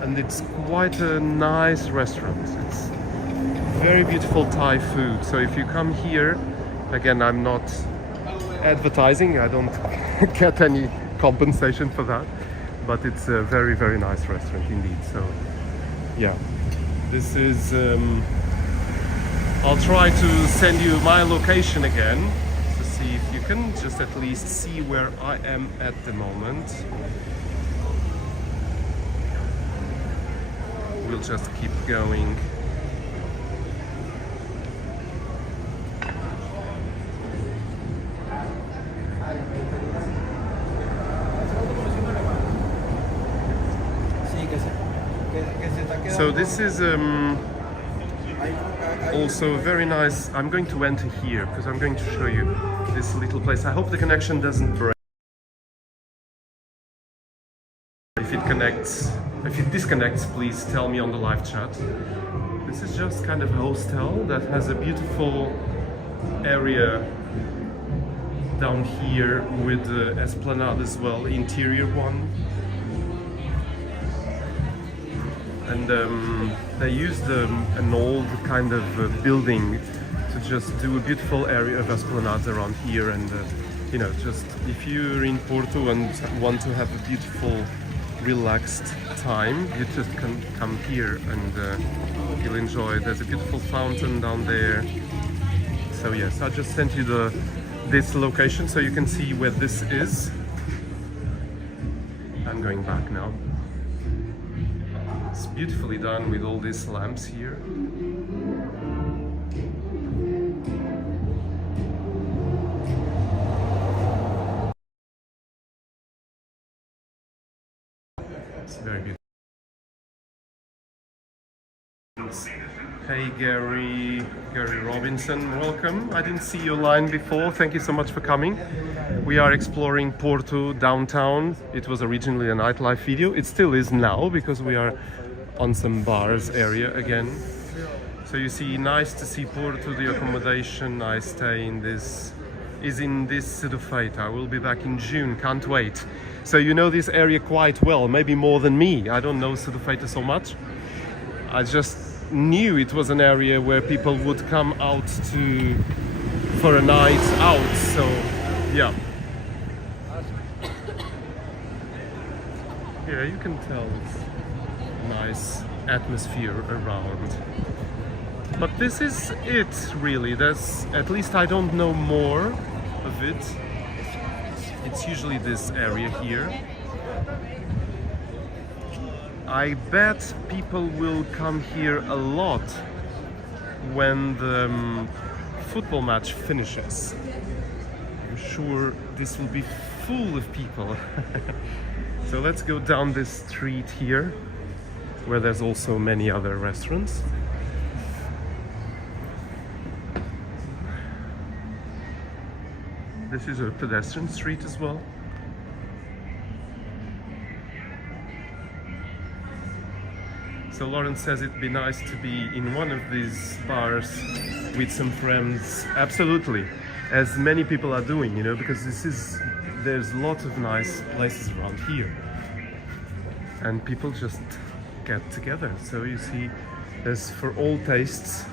and it's quite a nice restaurant. It's very beautiful Thai food. So if you come here, again, I'm not advertising, I don't get any compensation for that, but it's a very, very nice restaurant indeed. So yeah, this is I'll try to send you my location again to see if you can just at least see where I am at the moment. We'll just keep going. So this is also very nice. I'm going to enter here because I'm going to show you this little place. I hope the connection doesn't break. If it connects, if it disconnects, please tell me on the live chat. This is just kind of a hostel that has a beautiful area down here with the esplanade as well, interior one. And they used an old kind of building to just do a beautiful area of esplanades around here. And you know, just if you're in Porto and want to have a beautiful, relaxed time, you just can come here and you'll enjoy. There's a beautiful fountain down there. So yes, I just sent you this location so you can see where this is. I'm going back now. It's beautifully done with all these lamps here. It's very beautiful. Hey Gary Robinson, welcome. I didn't see your line before. Thank you so much for coming. We are exploring Porto downtown. It was originally a nightlife video. It still is now because we are on some bars area again. So you see, nice to see Porto. The accommodation I stay in this is in this CEDOFEITA. I will be back in June, can't wait. So you know this area quite well, maybe more than me. I don't know CEDOFEITA so much. I just knew it was an area where people would come out for a night out, so yeah. Yeah, you can tell it's nice atmosphere around. But this is it, really. There's, at least I don't know more of it. It's usually this area here. I bet people will come here a lot when the football match finishes. I'm sure this will be full of people. So let's go down this street here, where there's also many other restaurants. This is a pedestrian street as well. So Lawrence says it'd be nice to be in one of these bars with some friends. Absolutely, as many people are doing, you know, because there's lots of nice places around here. And people just get together. So you see, there's for all tastes,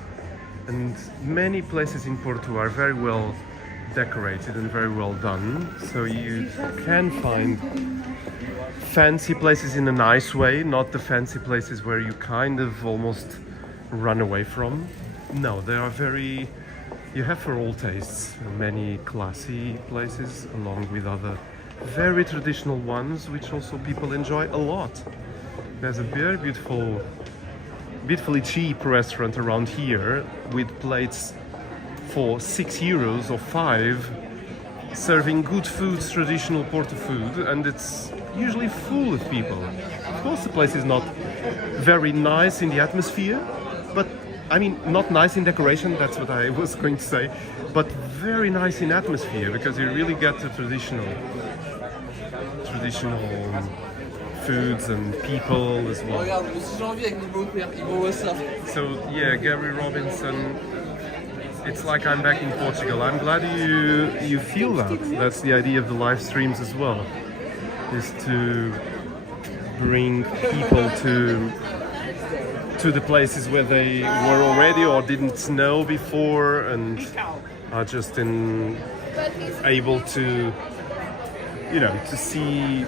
and many places in Porto are very well decorated and very well done. So you can find fancy places in a nice way, not the fancy places where you kind of almost run away from. No, they are very, you have for all tastes, many classy places along with other very traditional ones, which also people enjoy a lot. There's a very beautifully cheap restaurant around here with plates for €6 or 5, serving good food, traditional Porto food, and it's usually full of people. Of course, the place is not very nice in the atmosphere, but I mean, not nice in decoration, that's what I was going to say, but very nice in atmosphere, because you really get the traditional traditional foods and people as well. So yeah, Gary Robinson. It's like I'm back in Portugal. I'm glad you feel that. That's the idea of the live streams as well, is to bring people to the places where they were already or didn't know before and are just able to, you know, to see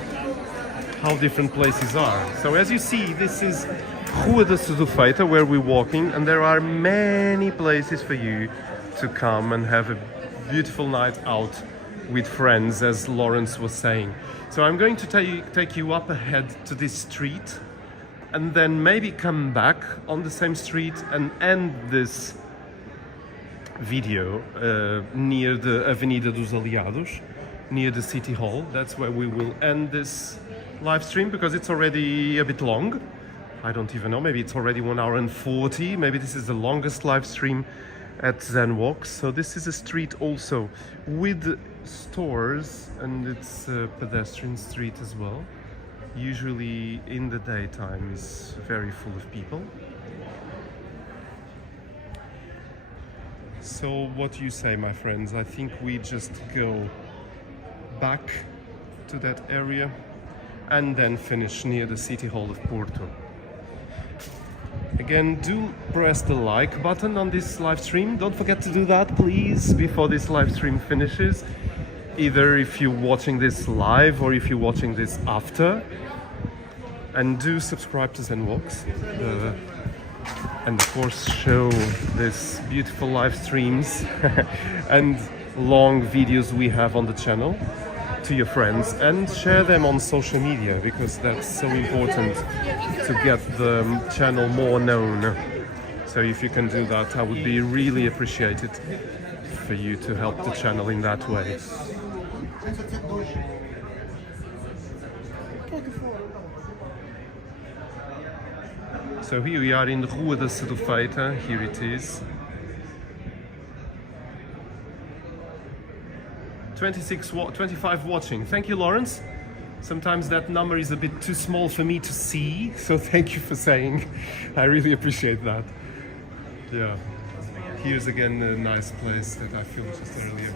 how different places are. So as you see, this is Rua da CEDOFEITA, where we're walking, and there are many places for you to come and have a beautiful night out with friends, as Lawrence was saying. So I'm going to take you up ahead to this street and then maybe come back on the same street and end this video near the Avenida dos Aliados, near the City Hall. That's where we will end this live stream, because it's already a bit long. I don't even know, maybe it's already 1 hour and 40. Maybe this is the longest live stream at Zen Walks. So this is a street also with stores, and it's a pedestrian street as well. Usually in the daytime is very full of people. So what do you say, my friends? I think we just go back to that area and then finish near the City Hall of Porto. Again, do press the like button on this live stream. Don't forget to do that, please, before this live stream finishes. Either if you're watching this live or if you're watching this after. And do subscribe to Zen Walks. And of course show this beautiful live streams and long videos we have on the channel to your friends, and share them on social media, because that's so important to get the channel more known. So if you can do that, I would be really appreciated for you to help the channel in that way. So here we are in Rua da CEDOFEITA. Here it is. 25 watching. Thank you, Lawrence. Sometimes that number is a bit too small for me to see, so thank you for saying. I really appreciate that. Yeah. Here's again a nice place that I filmed just earlier.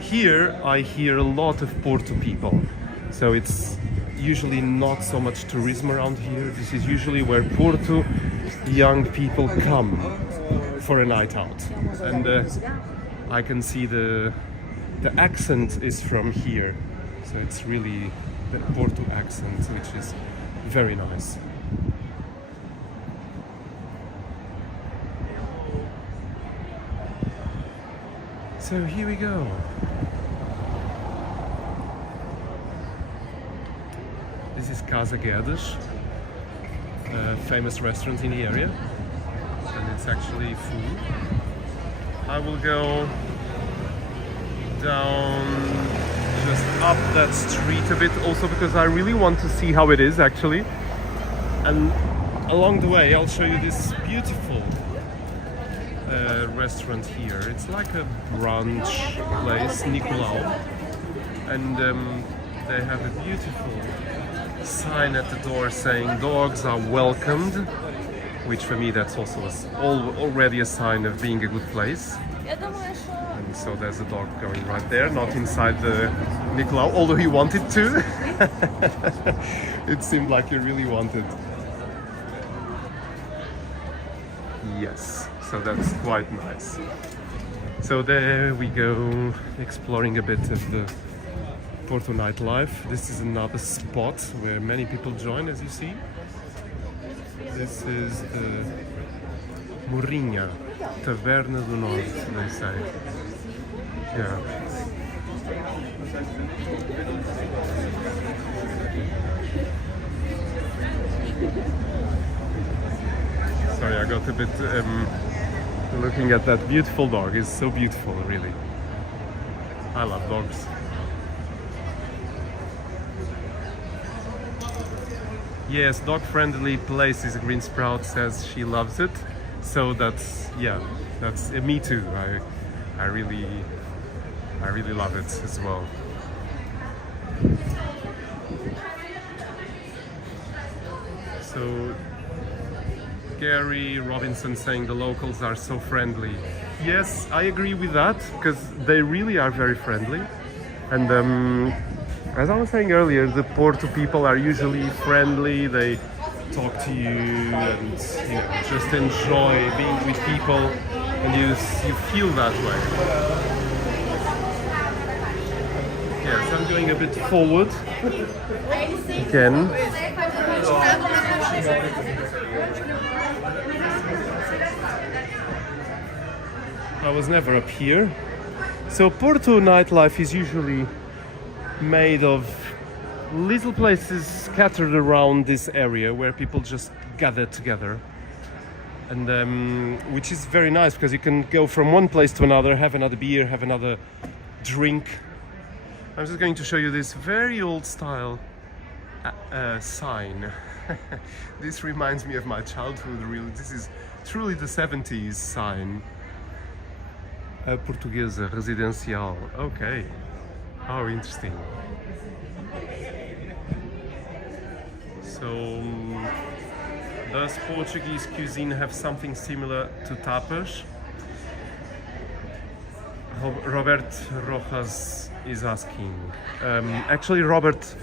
Here I hear a lot of Porto people, so it's usually not so much tourism around here. This is usually where Porto young people come for a night out, and I can see the accent is from here, so it's really the Porto accent, which is very nice. So here we go. This is Casa Guedes, a famous restaurant in the area. And it's actually full. I will go down, just up that street a bit, also because I really want to see how it is actually. And along the way I'll show you this beautiful restaurant here. It's like a brunch place, Nicolau, and they have a beautiful sign at the door saying dogs are welcomed, which for me that's also already a sign of being a good place. And so there's a dog going right there, not inside the Nicolau, although he wanted to. It seemed like he really wanted. Yes, so that's quite nice. So there we go, exploring a bit of the Porto Nightlife. This is another spot where many people join, as you see. This is the Morrinha, Taverna do Norte, they say. Yeah. Sorry, I got a bit looking at that beautiful dog. It's so beautiful, really. I love dogs. Yes, dog-friendly places. Green Sprout says she loves it. So that's, yeah, that's me too. I really I really love it as well. So Gary Robinson saying the locals are so friendly. Yes, I agree with that, because they really are very friendly. And as I was saying earlier, the Porto people are usually friendly. They talk to you and you just enjoy being with people, and you feel that way. Yes, I'm going a bit forward again. I was never up here. So Porto Nightlife is usually made of little places scattered around this area where people just gather together, and which is very nice because you can go from one place to another, have another beer, have another drink. I'm just going to show you this very old style sign. This reminds me of my childhood, really. This is truly the 70s sign. Portuguesa Residencial. Okay. How interesting. So, does Portuguese cuisine have something similar to tapas? Robert Rojas is asking. Actually, Robert,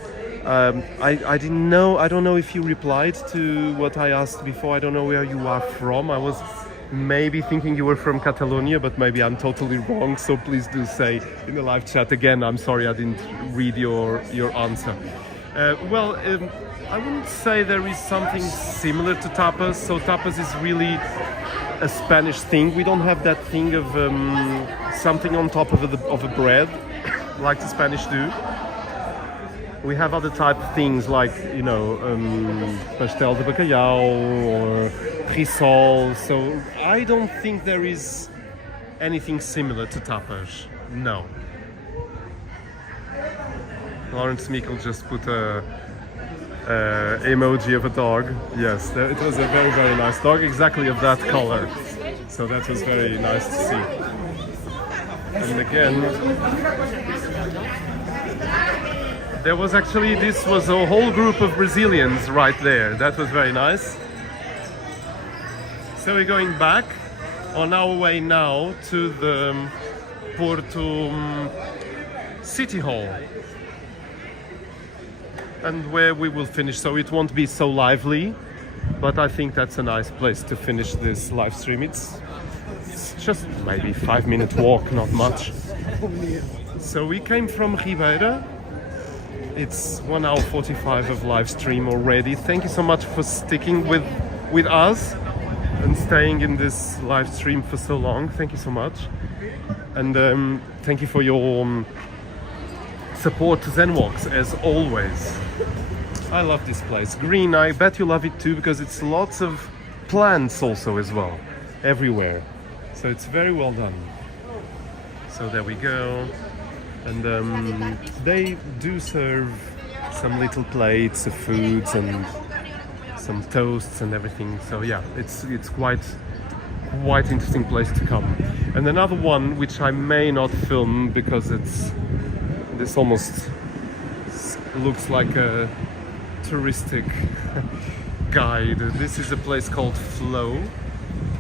I didn't know. I don't know if you replied to what I asked before. I don't know where you are from. I was maybe thinking you were from Catalonia, but maybe I'm totally wrong. So please do say in the live chat again. I'm sorry I didn't read your answer. Well, I wouldn't say there is something similar to tapas. So tapas is really a Spanish thing. We don't have that thing of something on top of a bread like the Spanish do. We have other type of things like, you know, pastel de bacalhau or risol. So I don't think there is anything similar to tapas. No. Lawrence Meikle just put a emoji of a dog. Yes, it was a very, very nice dog, exactly of that color. So that was very nice to see. And again, there was actually, this was a whole group of Brazilians right there. That was very nice. So we're going back on our way now to the Porto City Hall, and where we will finish, so it won't be so lively, but I think that's a nice place to finish this live stream. It's just maybe 5-minute walk, not much. So we came from Ribeira. It's 1 hour 45 of live stream already. Thank you so much for sticking with us and staying in this live stream for so long. Thank you so much. And thank you for your support to Zenwalks, as always. I love this place. Green, I bet you love it too, because it's lots of plants also as well, everywhere. So it's very well done. So there we go. And they do serve some little plates of foods and some toasts and everything. So yeah, it's quite interesting place to come. And another one which I may not film because this almost looks like a touristic guide. This is a place called Flow.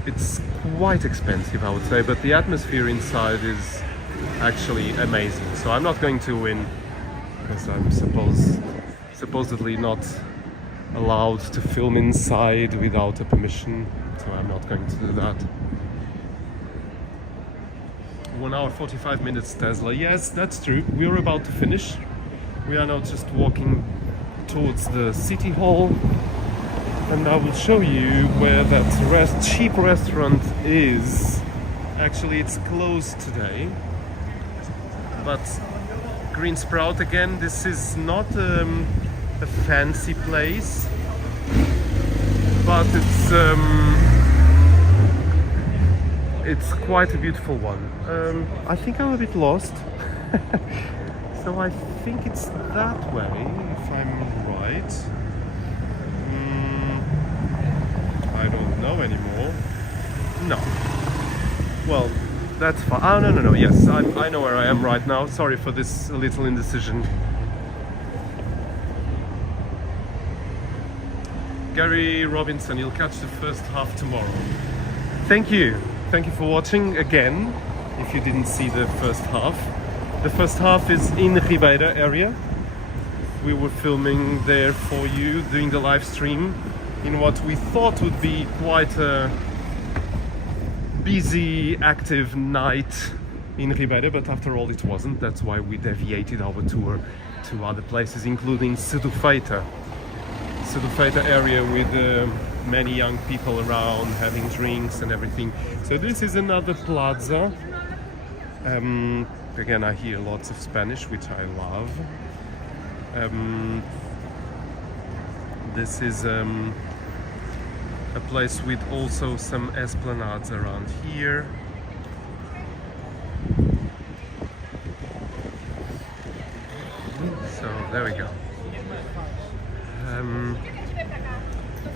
It's quite expensive, I would say, but the atmosphere inside is actually amazing. So I'm not going to win because I'm supposedly not allowed to film inside without a permission, so I'm not going to do that. 1 hour 45 minutes Tesla. Yes, that's true. We're about to finish. We are now just walking towards the city hall, and I will show you where that cheap restaurant is. Actually, it's closed today, but Green Sprout again. This is not a fancy place, but it's quite a beautiful one. I think I'm a bit lost. So I think it's that way, if I'm right. I don't know anymore. No. Well, That's fine. Oh, no, no, no. Yes, I know where I am right now. Sorry for this little indecision. Gary Robinson, you'll catch the first half tomorrow. Thank you. Thank you for watching again, if you didn't see the first half. The first half is in the Ribeira area. We were filming there for you, doing the live stream in what we thought would be quite a busy, active night in Ribeira, but after all it wasn't. That's why we deviated our tour to other places, including CEDOFEITA area with many young people around having drinks and everything. So this is another plaza. Again, I hear lots of Spanish, which I love. This is a place with also some esplanades around here. So there we go.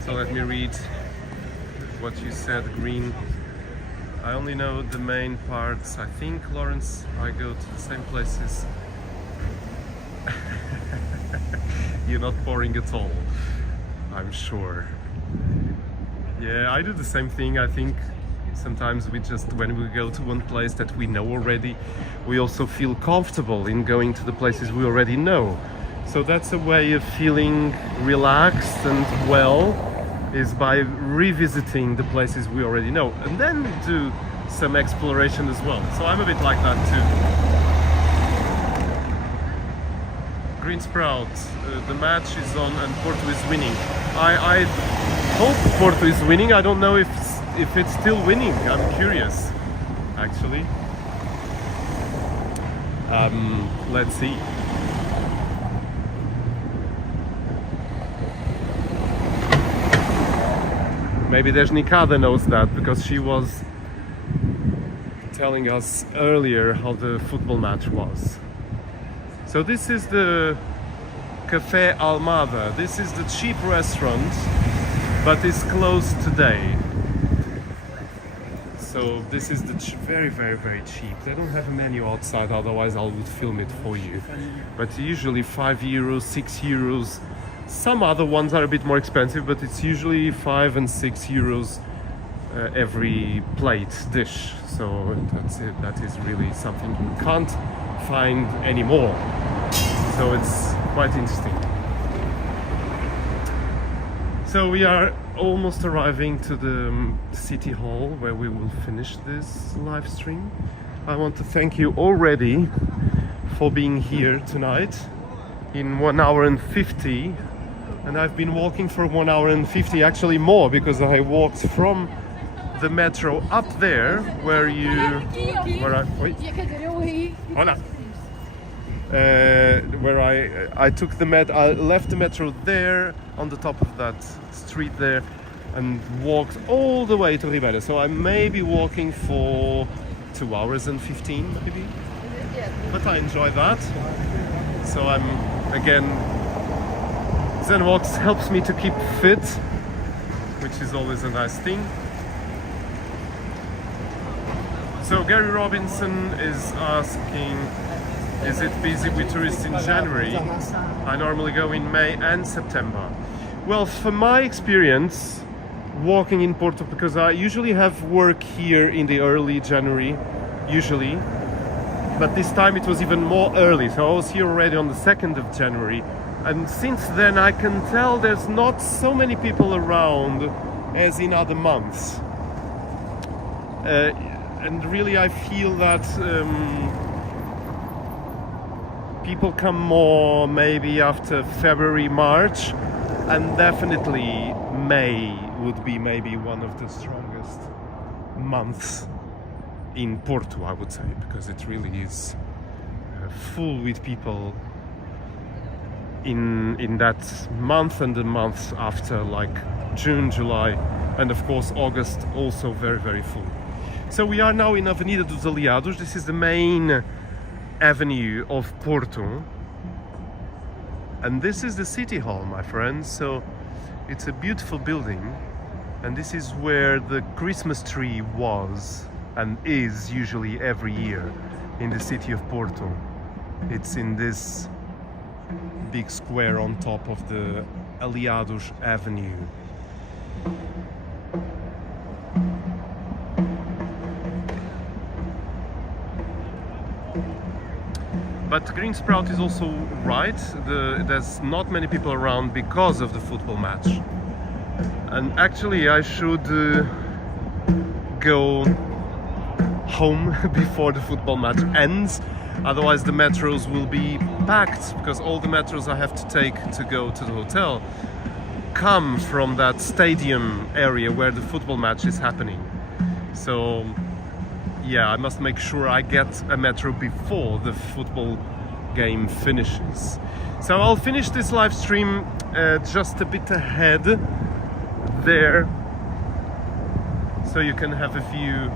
So let me read what you said, Green. I only know the main parts. I think, Lawrence, I go to the same places. You're not boring at all, I'm sure. Yeah, I do the same thing. I think sometimes when we go to one place that we know already, we also feel comfortable in going to the places we already know. So that's a way of feeling relaxed and well, is by revisiting the places we already know and then do some exploration as well. So I'm a bit like that too. Green Sprout, the match is on and Porto is winning. I hope Porto is winning. I don't know if it's still winning. I'm curious, actually. Let's see. Maybe Nikada knows that, because she was telling us earlier how the football match was. So this is the Café Almada. This is the cheap restaurant, but it's closed today. So this is the very, very, very cheap. They don't have a menu outside, otherwise I would film it for you. But usually 5 euros, 6 euros. Some other ones are a bit more expensive, but it's usually 5 and 6 euros every plate dish. So that's it. That is really something you can't find anymore. So it's quite interesting. So we are almost arriving to the city hall where we will finish this live stream. I want to thank you already for being here tonight in 1 hour and 50. And I've been walking for 1 hour and 50, actually more, because I walked from the metro up there where I took I left the metro there on the top of that street there and walked all the way to Ribeira. So I may be walking for 2 hours and 15 maybe, but I enjoy that. So I'm again, ZenWalks helps me to keep fit, which is always a nice thing. So Gary Robinson is asking, is it busy with tourists in January? I normally go in May and September. Well, from my experience walking in Porto, because I usually have work here in the early January, usually, but this time it was even more early, so I was here already on the 2nd of January. And since then I can tell there's not so many people around as in other months. And really I feel that people come more maybe after February, March, and definitely May would be maybe one of the strongest months in Porto, I would say, because it really is full with people in that month and the months after, like June, July, and of course August, also very, very full. So we are now in Avenida dos Aliados. This is the main avenue of Porto, and this is the city hall, my friends. So it's a beautiful building, and this is where the Christmas tree was and is usually every year in the city of Porto. It's in this big square on top of the Aliados Avenue. But Green Sprout is also right. There's not many people around because of the football match. And actually I should go home before the football match ends. Otherwise the metros will be packed, because all the metros I have to take to go to the hotel come from that stadium area where the football match is happening. So yeah, I must make sure I get a metro before the football game finishes. So I'll finish this live stream just a bit ahead there, so you can have a view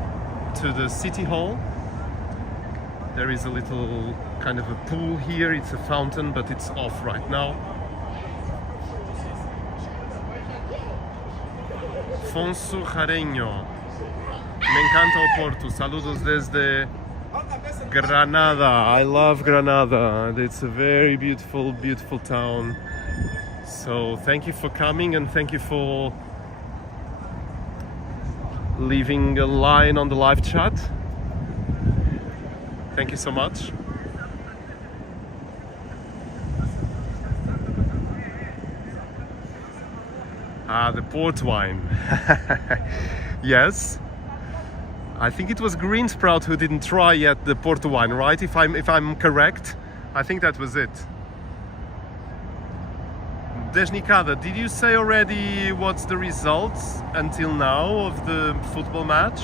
to the city hall. There is a little kind of a pool here. It's a fountain, but it's off right now. Fonso Jareño. Me encanta o Porto. Saludos desde Granada. I love Granada. It's a very beautiful, beautiful town. So thank you for coming, and thank you for leaving a line on the live chat. Thank you so much. Ah, the port wine. Yes. I think it was Green Sprout who didn't try yet the Porto wine, right? If I'm correct, I think that was it. Desnicada, did you say already what's the results until now of the football match?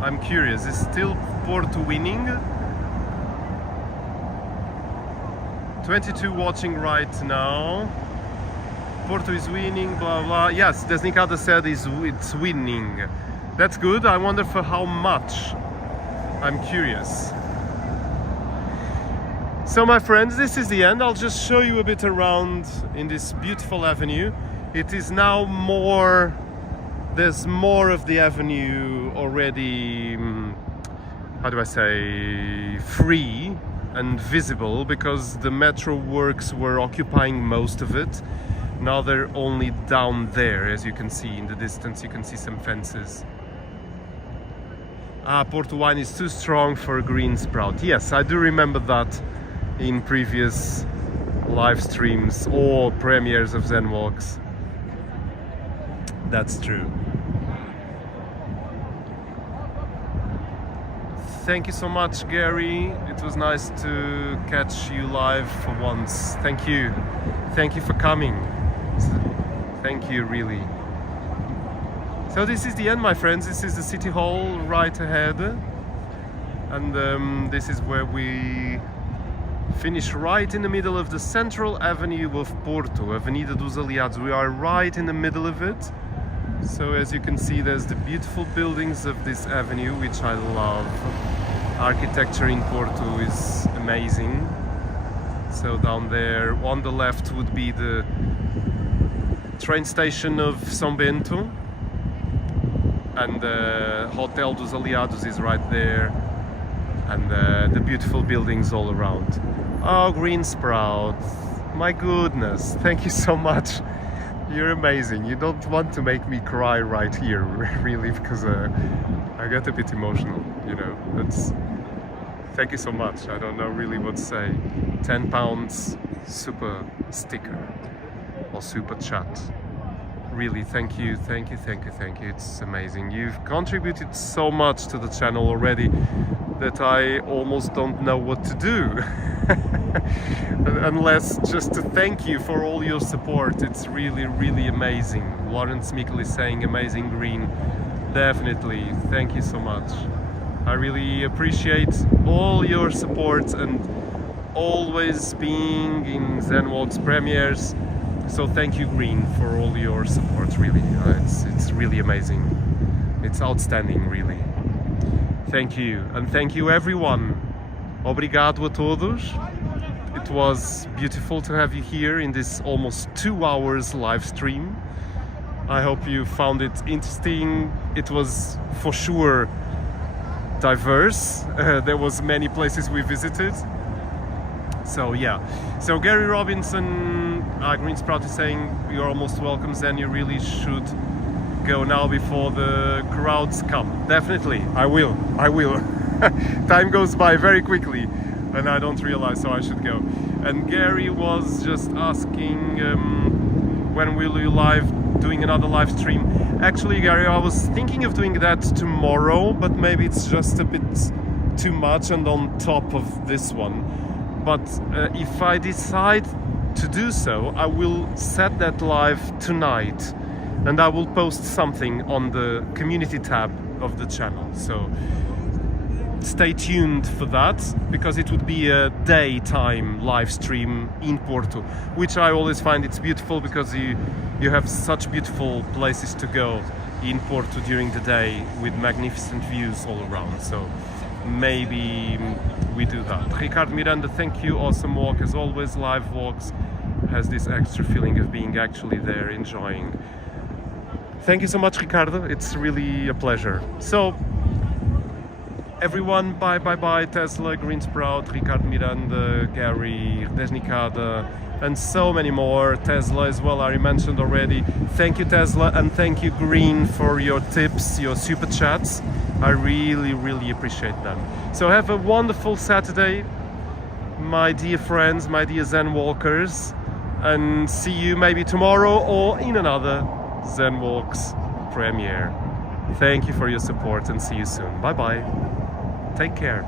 I'm curious. Is still Porto winning? 22 watching right now. Porto is winning, blah blah. Yes, Desnicada said it's winning. That's good. I wonder for how much. I'm curious. So my friends, this is the end. I'll just show you a bit around in this beautiful avenue. It is now more, there's more of the avenue already, how do I say, free and visible, because the metro works were occupying most of it. Now they're only down there, as you can see in the distance. You can see some fences. Ah, Porto wine is too strong for Green Sprout. Yes, I do remember that in previous live streams or premieres of Zen Walks. That's true. Thank you so much, Gary. It was nice to catch you live for once. Thank you. Thank you for coming. Thank you, really. So this is the end, my friends. This is the City Hall right ahead. And this is where we finish, right in the middle of the central avenue of Porto, Avenida dos Aliados. We are right in the middle of it. So as you can see, there's the beautiful buildings of this avenue, which I love. Architecture in Porto is amazing. So down there on the left would be the train station of São Bento, and the Hotel dos Aliados is right there, and the beautiful buildings all around. Oh, Green Sprout, my goodness, thank you so much. You're amazing. You don't want to make me cry right here, really, because I get a bit emotional, you know. Thank you so much. I don't know really what to say. £10 super sticker or super chat. Really, thank you, thank you, thank you, thank you. It's amazing. You've contributed so much to the channel already that I almost don't know what to do. Unless just to thank you for all your support. It's really, really amazing. Lawrence Mikkel is saying amazing green. Definitely, thank you so much. I really appreciate all your support and always being in Zen Walks premieres. So thank you, Green, for all your support, really. It's really amazing. It's outstanding, really. Thank you. And thank you, everyone. Obrigado a todos. It was beautiful to have you here in this almost 2 hours live stream. I hope you found it interesting, it was for sure diverse. There was many places we visited. So yeah, so Gary Robinson, Green Sprout is saying you're almost welcome, then you really should go now before the crowds come. Definitely, I will. Time goes by very quickly and I don't realize, so I should go. And Gary was just asking when will you doing another live stream. Actually, Gary, I was thinking of doing that tomorrow, but maybe it's just a bit too much and on top of this one. But if I decide to do so, I will set that live tonight and I will post something on the community tab of the channel. So stay tuned for that, because it would be a daytime live stream in Porto, which I always find it's beautiful, because you have such beautiful places to go in Porto during the day with magnificent views all around. So maybe we do that. Ricardo Miranda, thank you, awesome walk as always. Live walks has this extra feeling of being actually there enjoying. Thank you so much, Ricardo, it's really a pleasure. So everyone, bye bye bye. Tesla, Green Sprout, Ricardo Miranda, Gary, Desnicada, and so many more. Tesla as well, I mentioned already. Thank you, Tesla, and thank you, Green, for your tips, your super chats. I really appreciate them. So have a wonderful Saturday, my dear friends, my dear Zen walkers, and see you maybe tomorrow or in another Zen Walks premiere. Thank you for your support and see you soon. Bye bye. Take care.